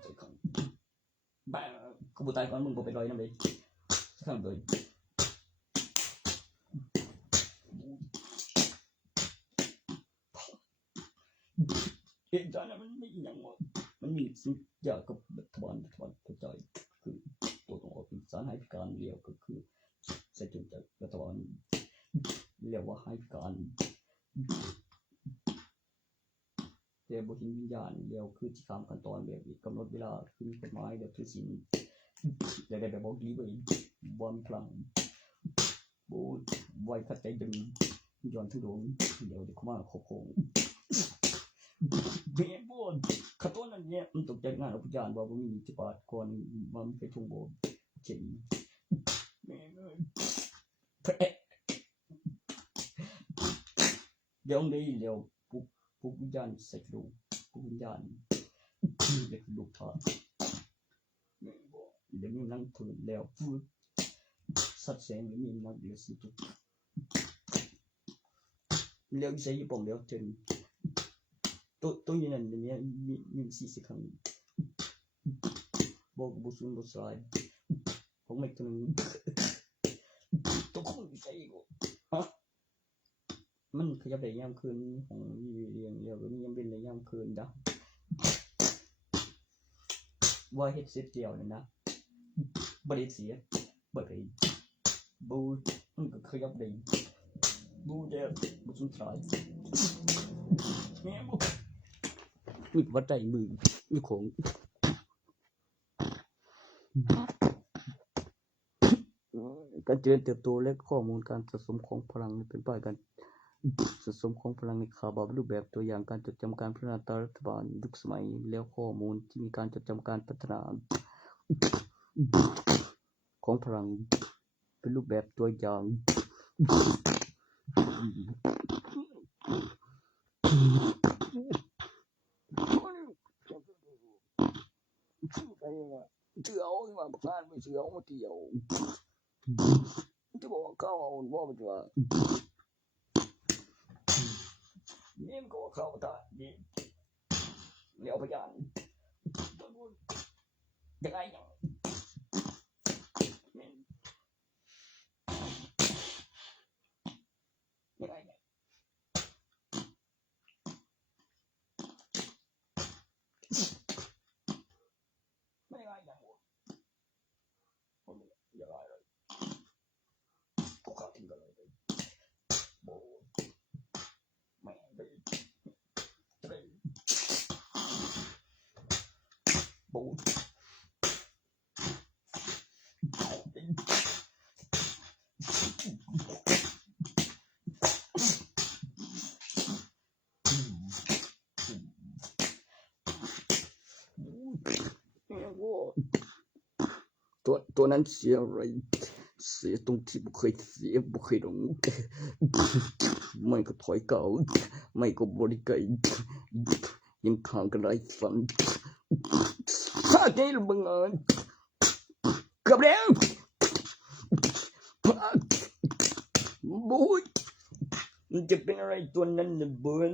ใจขังบ้าเขาบุตรตายก่อนมึงบอกไปลอยน้ำเลยข้างเลยเหตุการณ์มันไม่ยังมันมีสิ่งอยากกับรัฐบาลเข้าใจคือตัวต้องออกเป็นสารให้พิการเรียวก็คือใส่จนจากรัฐบาลเรียกว่าให้พิการแต่บทวิญญาณเรียวคือที่ตามขั้นตอนแบบกำหนดเวลาคือมีกฎหมายแบบถือศีลแต่ได้แบบบอกดีไปบอลพลังโบไว้ขัดใจดึงย้อนทุดงเดี๋ยวเข้ามาโค้งเบี้ยบอลขัดต้นนั่นเนี่ยมันตกใจงานอภิญาณว่ามันมีจิปาดก่อนมันไปทุ่งโบเข็นแม่เลยเดี๋ยวนี้เดี๋ยวปุ๊บวิญญาณใส่กระดูกปุ๊บวิญญาณเด็กลูกทอดเดี๋ยวนี้นั่งถือแล้วพูดสัตว์แสงเดี๋ยวนี้นั่งเดี๋ยวสิตุเลี้ยวใส่ยี่ปองเลี้ยวจนตัวนี้นั่นเนี่ยมี40 ครั้งบอกบุษบุษไรผมไม่ถึงตัวคงใส่กูฮะมันขยับได้ยามคืนของเรียงเดียวก็มียามเป็นได้ยามคืนจ้ะว่าเฮ็ดเสร็จเดียวนี่นะบ่ได้เสียบ่ได้บูมันก็ขยับได้บูเดียวบุษไรแม่บุมีวัดใจมือมีของการเจริญเติบโตและข้อมูลการสะสมของพลังเป็นไปกันสะสมของพลังในข่าวแบบรูปแบบตัวอย่างการจดจำการพัฒนารัฐบาลยุคสมัยแล้วข้อมูลที่มีการจดจำการพัฒนาของพลังเป็นรูปแบบตัวอย่างเชื่อเอาที่มาประกันไม่เชื่อเอามาเที่ยวที่บอกเข้าเอาว่ามันว่านี่มันก็เข้าตาดีเลี้ยวพยานยังไงยังยังไงไม่ไงยัง ปูตัวนั้นเสียอะไรเสียตรงที่บ่เคยเสียบ่เคยลงไม่ก็ถอยเก่าไม่ก็บริไกยังข้างกันไรสันถ้าได้ละมึงเกือบแล้วบู๊มันจะเป็นอะไรตัวนั้นน่ะเบิร์น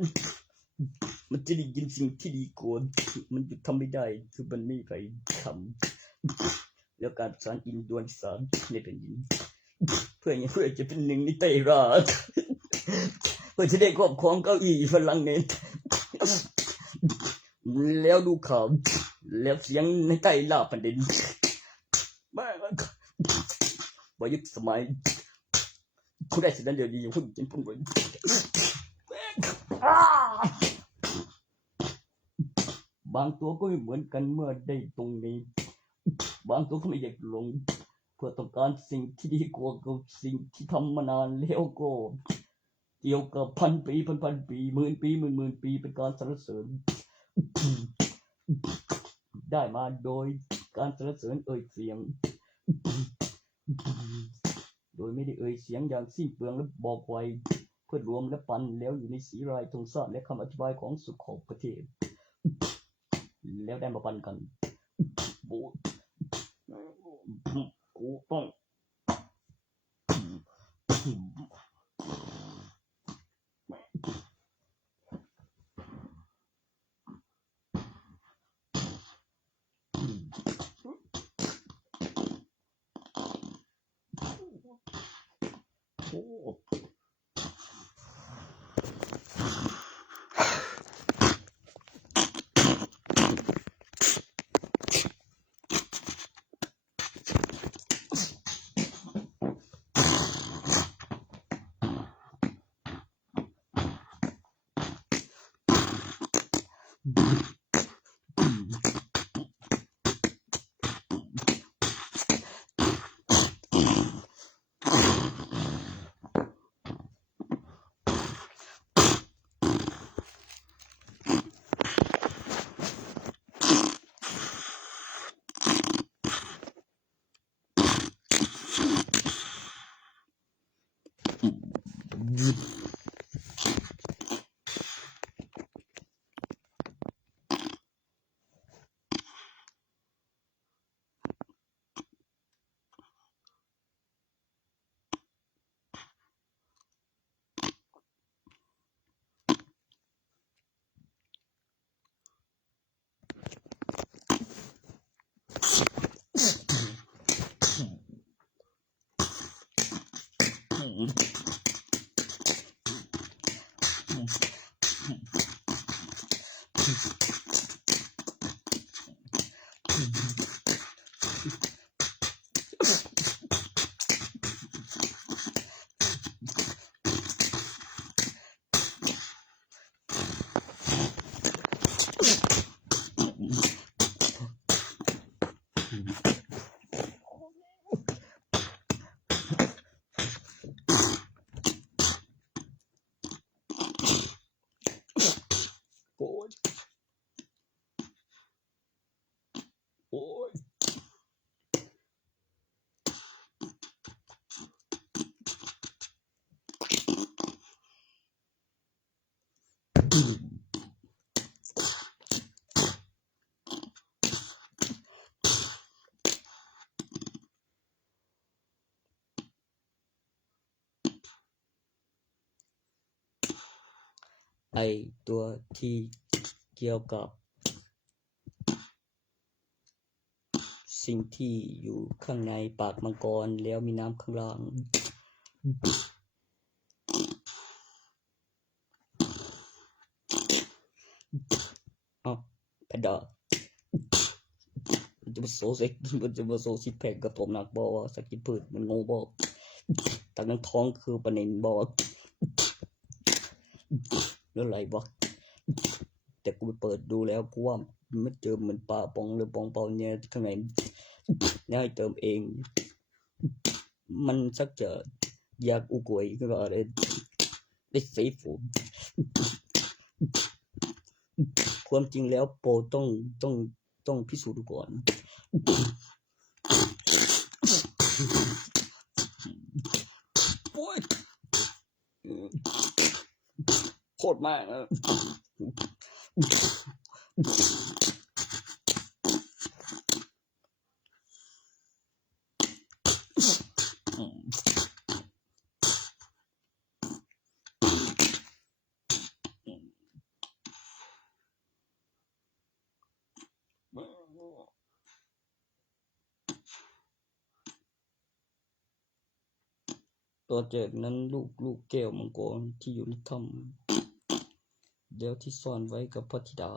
มันจะได้ยินสิ่งที่ดีกว่ามันจะทำไม่ได้คือมันไม่ไปทำแล้วการสารอินดวนสารในแผ่นดินเพื่อจะเป็นหนึ่งในไตราชเพื่อจะได้ครอบครองเก้าอี้ฝรั่งเศสแล้วดูข่าวแล้วเสียงในใกล้ล่าแผ่นดินแม่บ่ยุคสมัยคุณได้สินั้นเดี๋ยวดีหุ่นเป็นพุ่นไว้บางตัวก็ไม่เหมือนกันเมื่อได้ตรงนี้บางตัวก็ไม่อยากลงเพื่อต้องการสิ่งที่ดีกว่ากับสิ่งที่ทำมานานแล้วก็เกี่ยวกับพันปีพันปีหมื่นปีหมื่นปีเป็นการสรรเสริญได้มาโดยการสรรเสริญเอ่ยเสียงโดยไม่ได้เอ่ยเสียงอย่างสิ้นเปลืองและบอกไว้เพื่อรวมและปันแล้วอยู่ในสีรายทงชาติและคำอธิบายของสุขของประเทศแล้วได้มาปันกันกูต้องไอตัวที่เกี่ยวกับสิ่งที่อยู่ข้างในปากมังกรแล้วมีน้ำข้างล่างแพนด้าจะมาโซซิแพคกับผมนักบอกว่าสกินพืชมันงงบอกตั้งนั้นท้องคือประเด็นบอกแล้วอะไรบอกแต่กูไปเปิดดูแล้วกูว่า มันเจอเหมือนปลาปองหรือปองเปาเนี่ยข้างในแล้วให้เติมเองมันสักจะอยากอุกวยก็อะไรได้ซีฟูดความจริงแล้วโปต้องพิสูจน์ดูก่อนโอ้ยโคตรมากนะต่อจากนั้นลูกแก้วมังกรที่อยู่ในถ้ำเดี๋ยวที่ซ่อนไว้กับพระธิดา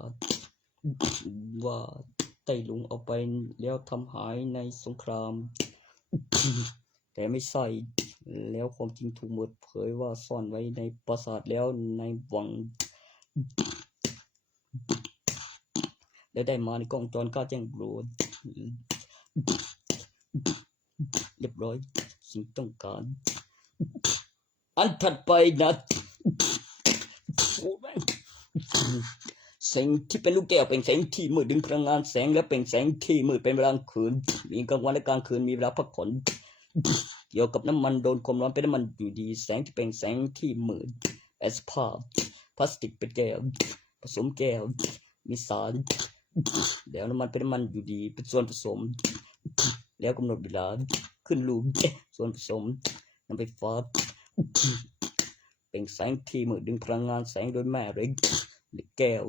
ว่าไต้หลุงเอาไปแล้วทำหายในสงครามแต่ไม่ใช่แล้วความจริงถูกเปิดเผยว่าซ่อนไว้ในปราสาทแล้วในวังและได้มาในกล้องจรกล้าแจ้งโปรดเรียบร้อยสิ่งต้องการอันถัดไปนะแสงที่เป็นลูกแก้วเป็นแสงที่มืดดึงพลังงานแสงและเป็นแสงที่มืดเป็นเวลากลางคืนมีกลางวันและกลางคืนมีเวลาพักผ่อนเกี่ยวกับน้ำมันโดนความร้อนเป็นน้ำมันอยู่ดีแสงที่เป็นแสงที่มืดแอสพาร์ตพลาสติกเป็นแก้วผสมแก้วมีสารแล้วน้ำมันเป็นน้ำมันอยู่ดีเป็นส่วนผสมแล้วกำหนดเวลาขึ้นรูปส่วนผสมนำไปฟ้าเป็นแสงที่มืดดึงพลังงานแสงโดยแม่เหล็กแก้ว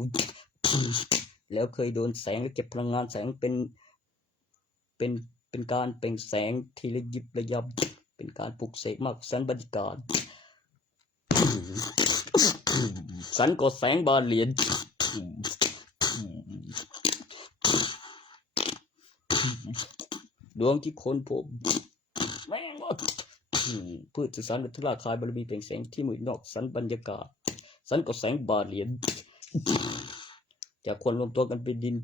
แล้วเคยโดนแสงและเก็บพลังงานแสงเป็นการเปล่งแสงที่ระยิบระยับเป็นการปลุกเสกมากแสนบรรยากาศสันก็แสงบานเหรียญดวงที่คนพบแม่งว่าพืชสื่อสารกับทุลาคายบารมีเปล่งแสงที่มืดนอกสันบรรยากาศสันก็แสงบานเหรียญจากคนรวมตัวกันเป็นดิน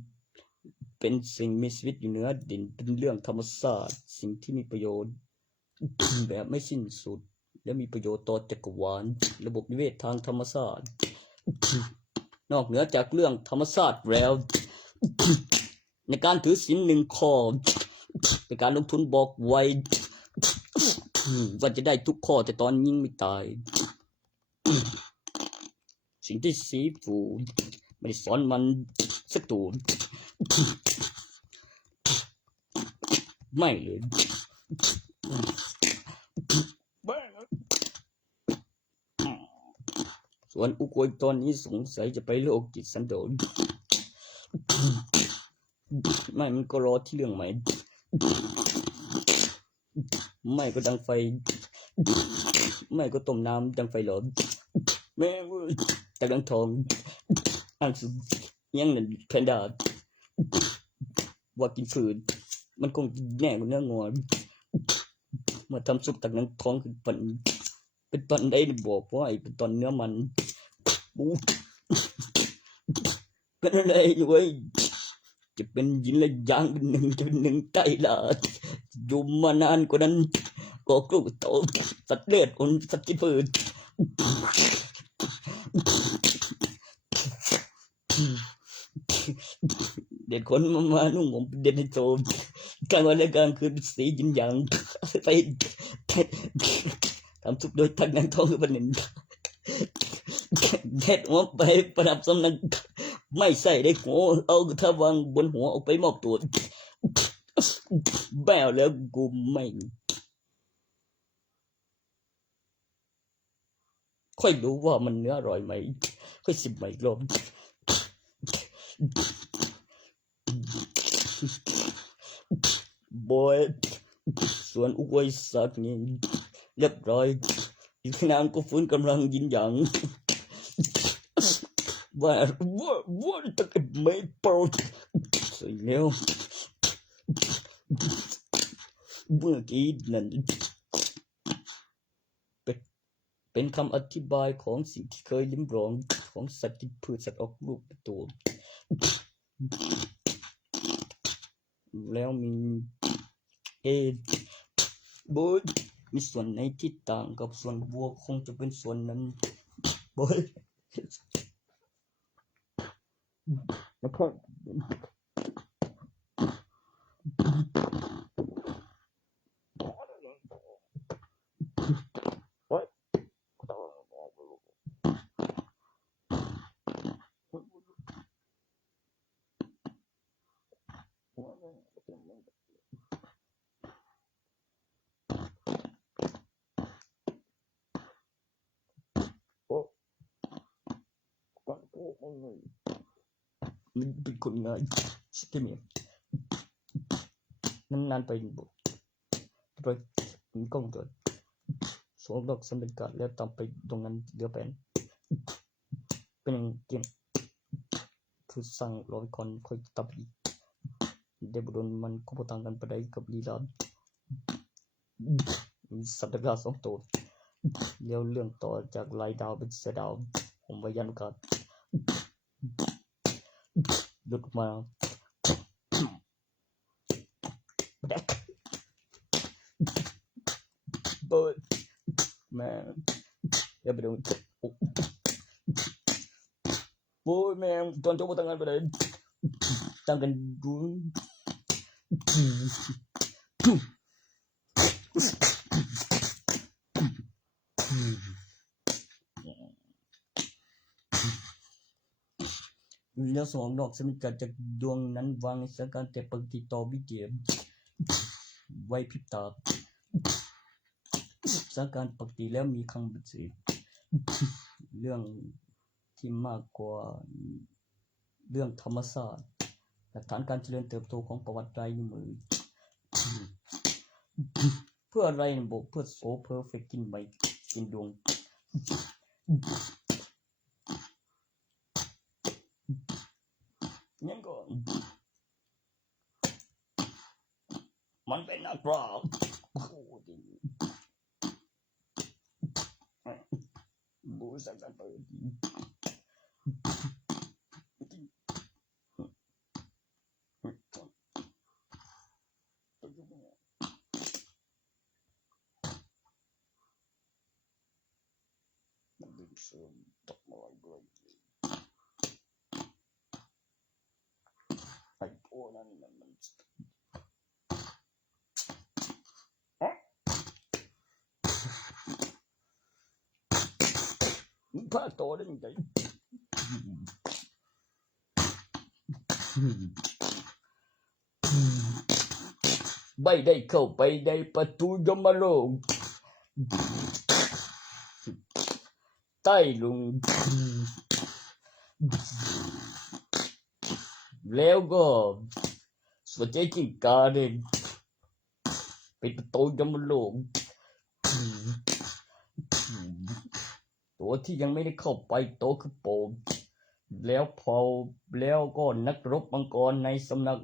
เป็นสิ่งมีชีวิตอยู่เหนือดินเป็นเรื่องธรรมชาติสิ่งที่มีประโยชน์แบบไม่สิ้นสุดและมีประโยชน์ต่อจักรวาลระบบนิเวศทางธรรมชาตินอกเหนือจากเรื่องธรรมชาติแล้วในการถือศีล1 ข้อเป็นการลงทุนบอกไว้ว่าจะได้ทุกข้อแต่ตอนยิ่งไม่ตายสิ่งที่สีฟูไม่ได้สอนมันสักตัวไม่เลยส่วนอุกวยตอนนี้สงสัยจะไปโรคจิตสันโดษไม่มันก็รอที่เรื่องใหม่ไม่ก็ดังไฟไม่ก็ต้มน้ำดังไฟร้อนแม่แต่ดังทองอันสุดยังนั่นแพนด้าว่ากินฝืนมันคงแน่กว่าเนื้องอนมาทำซุปตักนังท้องคือเป็นปันได้บอกว่าเป็นตอนเนื้อมันบูเป็นอะไรอยู่เว้ยจะเป็นยินและยางเป็นจะเป็นหนึ่งใจละอยู่มานานกว่านั้นก็กลัวโตสัตว์เลือดคนสัตว์กินฝืนเด็ดคนมานุ่งผมเด็ดในโจมกลางวันและกลางคืนสียินอย่างไปทำทุกโดยทักนางทองกับหนึ่งเด็ดหัวไปประดับสำนักไม่ใส่ได้หัวเอาถ้าวางบนหัวออกไปมอบตัวแบ้แล้วกูไม่ค่อยรู้ว่ามันเนื้ออร่อยไหมค่อยสิบใหม่รอบบอยส่วนอุกวยสักนี้เรียบร้อยอีกนางก็ฟื้นกำลังยินอย่างว่าตะเก็บไม่โปรดสวยแล้วเมื่อกี้นั่นเป็นคำอธิบายของสิ่งที่เคยลิ้มรองของสัตว์กินพืชสัตว์ออกลูกเป็นตัว แล้วมีเอโบยมีส่วนไหนที่ต่างกับส่วนบวกคงจะเป็นส่วนนั้นโบยแล้วก็มันเป็นคนง่ายใช่ไหมนานๆไปบอกโดยมีกล้องจอดสวมดอกสำเร็จการแล้วตามไปตรงนั้นเดี๋ยวเป็นอย่างเกี่ยงคือสั่งร้อยคนค่อยตับอีกเดบโดนมันก็พอต่างกันไปได้กับลีลาสัตว์ตะกร้าสองตัวเลี้ยวเรื่องต่อจากลายดาวเป็นเสือดาวผมวายันกาศหลุดมาแดกเบิร์ดแม่อย่าไปโดนโอ้ยแม่ตอนจบต่างกันไปเลยต่างกันดูแล้วสองดอกสมิกัดจากดวงนั้นวางในสถานการณ์แต่ปกติต่อวิเดียไว้พริบตาสถานการณ์ปกติแล้วมีคำบันทึกเรื่องที่มากกว่าเรื่องธรรมศาสตร์หลักฐานการเจริญเติบโตของประวัติลายนิ้วมือเพื่ออะไรบอกเพื่อโซเพอร์เฟกต์กินใบกินดวงงั้นก็มันเป็นนักปราชญ์บูสักกันเปิดเสริมตกมาด้วยไอ้พวกนั้นมันพลาดตัวได้ยังไงไม่ได้เข้าไปในประตูยมโลกใต้ลงแล้วก็สวดใจจิงกาเด่นเป็นประตูยมโลกตัวที่ยังไม่ได้เข้าไปโตคือโปมแล้วพอแล้วก็นักรบมังกรในสำนัก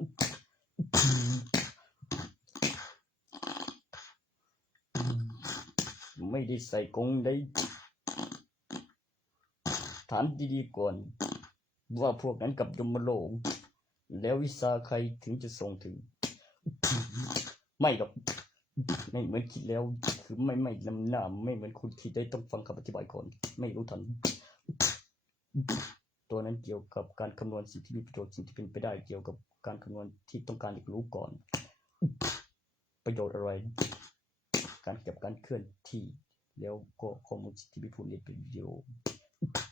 ไม่ได้ใส่กรงได้ถามดีๆก่อนว่าพวกนั้นกับยมโลกแล้ววิสาใครถึงจะส่งถึงไม่หรอกไม่เหมือนคิดแล้วคือไม่นำหน้าไม่เหมือนคุณคิดได้ต้องฟังคำอธิบายก่อนไม่รู้ทันตัวนั้นเกี่ยวกับการคำนวณสิ่งที่มีประโยชน์สิ่งที่เป็นไปได้เกี่ยวกับการคำนวณที่ต้องการอยากรู้ก่อนประโยชน์อะไรการเก็บการเคลื่อนที่แล้วก็ข้อมูลที่มีผู้เรียนเป็นวิดีโอ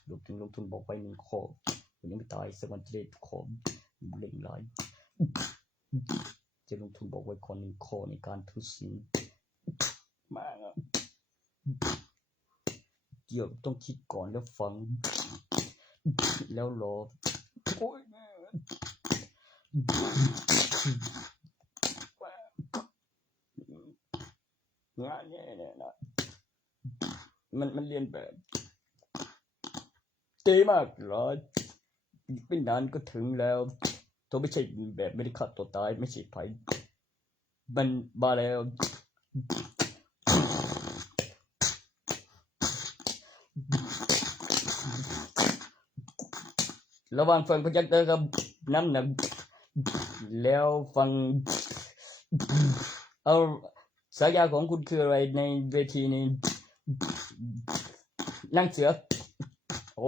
ลงทุนบอกไป1 ข้อวันนี้ไม่ตายสักวันจะได้ของเล่งหลายจะลงทุนบอกไว้คน1 ข้อในการทุศีมากเกี่ยวต้องคิดก่อนแล้วฟังแล้วรอโอ้ยงานนี้เนี่ยนะมันเรียนแบบเจ๋มากเลยไม่นานก็ถึงแล้วตัวไม่ใช่แบบไม่ได้ฆ่าตัวตายไม่ใช่ภัยมันมาแล้วระวังฟังพยักเตอร์ครับ น้ำหนักแล้วฟังเอาฉายาของคุณคืออะไรในเวทีนี้นางเสือโอ้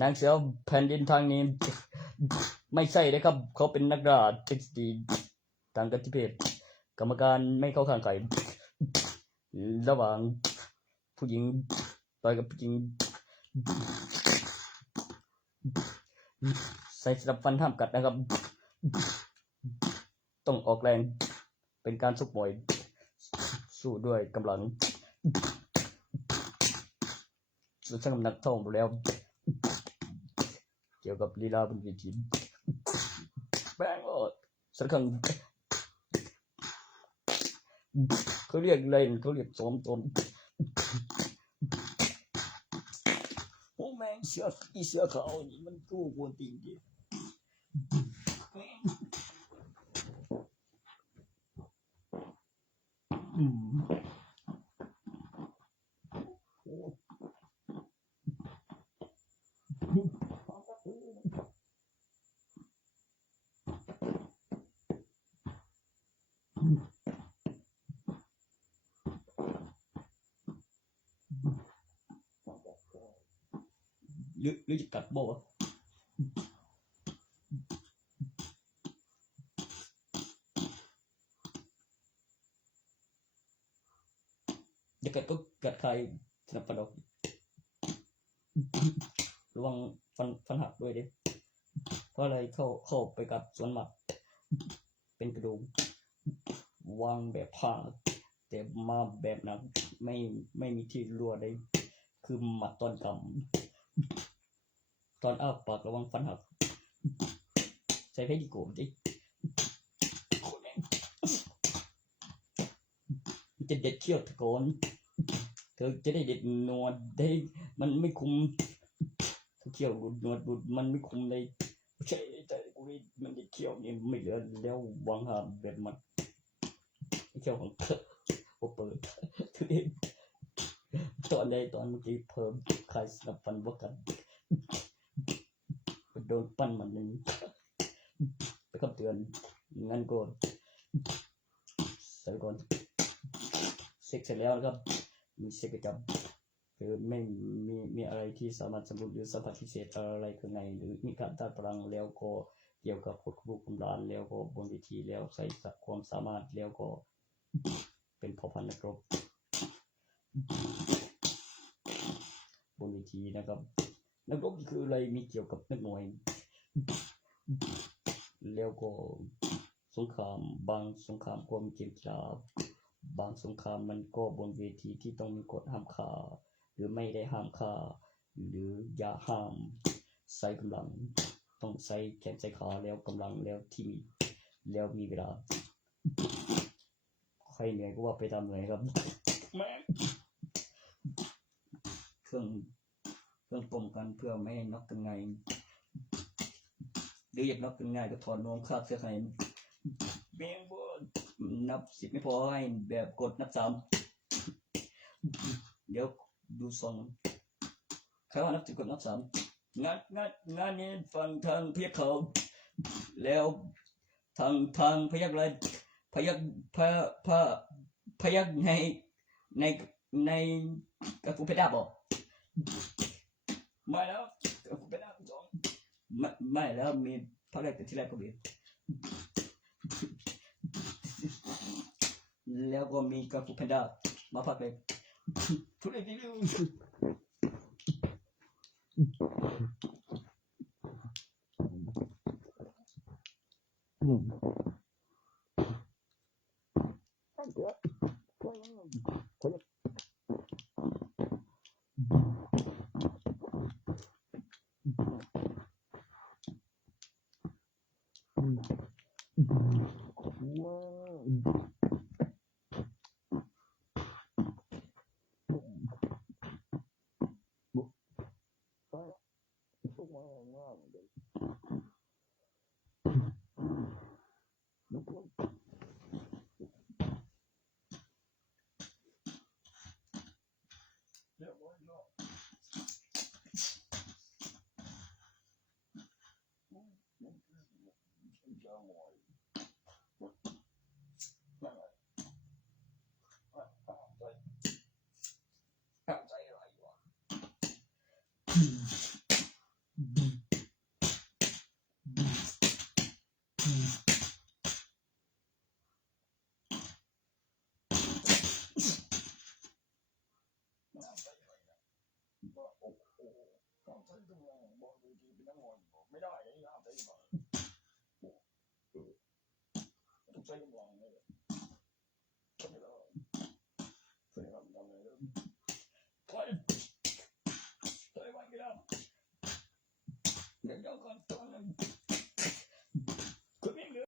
นางเสือแผ่นดินทางนี้ไม่ใช่เลยครับเขาเป็นนักราชที่ต่างกันที่เพศกรรมการไม่เข้าข้างใครระหว่างผู้หญิงต่อยกับผู้หญิงใส่สนับฟันห้ามกัดนะครับต้องออกแรงเป็นการชกมวยสู้ด้วยกำลังสู้ช่างน้ำหนักเท่าแล้วเกี่ยวกับลีลาบนเวทีแบงก็สักครั้งเขาเรียกอะไรเขาเรียกซ้อมตนโอ้แม่งเสือขาวนี่มันกู้กวนตีนดิหรือจะกัดบ่จะกัดก็กัดใครสนับฟันออกระวังฟันหักด้วยดิเพราะอะไรเข้าไปกับส่วนหมักเป็นกระดูกวางแบบผ้าแต่มาแบบหนักไม่มีที่รั่วได้คือหมัดตอนกำตอนอ้าปากระวังฟันหักใช้เพชรดีโกมดิจะเด็ดเขี้ยวตะโกนเธอจะได้เด็ดหนวดได้มันไม่คุมเขี้ยวหลุดหนวดหลุดมันไม่คุมเลยใช่แต่กูมันเด็ดเขี้ยวนี่ไม่เหลือแล้ววางหามแบบมันเขี้ยวของเธอเปิดทุเรศตอนเมื่อกี้เพิ่มใครสนับฟันว่ากันโดนปั้นมันนึงไปคำเตือนงั้นก็ใส่ก่อนเซ็กเสร็จแล้วนะครับมีเซ็กประจำคือไม่มีอะไรที่สามารถสมบูรณ์หรือสัมผัสพิเศษอะไรข้างในหรือมีการต้านพลังแล้วก็เกี่ยวกับกฎบุกกำลังแล้วก็บนเวทีแล้วใส่ความสามารถแล้วก็เป็นเผ่าพันธุ์นักรบบนเวทีนะครับนักรบคืออะไรมีเกี่ยวกับนักมวยแล้วก็สงครามบางสงครามก็มีเกมกีฬาบางสงครามมันก็บนเวทีที่ต้องมีกฎห้ามฆ่าหรือไม่ได้ห้ามฆ่าหรืออย่าห้ามใช้กำลังต้องใช้แขนใช้ขาแล้วกำลังแล้วที่แล้วมีเวลาใครเหนื่อยก็ว่าไปตามเหนื่อยครับเครื่องป้องกันเพื่อไม่ให้น็อกกันง่ายหรืออยากน็อกกันง่ายก็ถอดนวมคาดเสื้อให้เบี้ยงบนนับ10ไม่พอให้แบบกดนับ3เดี๋ยวดูซองใครว่านับ10กดนับ3งานนี้ฟังทางพยักเขาแล้วทางพยักอะไรพยักพยักในกระปุกเพชรดาบอกไม่แล้วกระปุกเพชรดาสองไม่แล้วมีภาคแรกแต่ที่แรกก็มีแล้วก็มีกระปุกเพชรดามาภาคแรกทุเรศนิดนึง ต้องใช้กำลังบอกดีๆเป็นนักมวยบอกไม่ได้ห้ามใช้กำลังต้องใช้กำลังเลยทำไม่ได้ใช้กำลังทำเลยถอยไว้ไม่ได้เดี๋ยวก่อนตัวนึง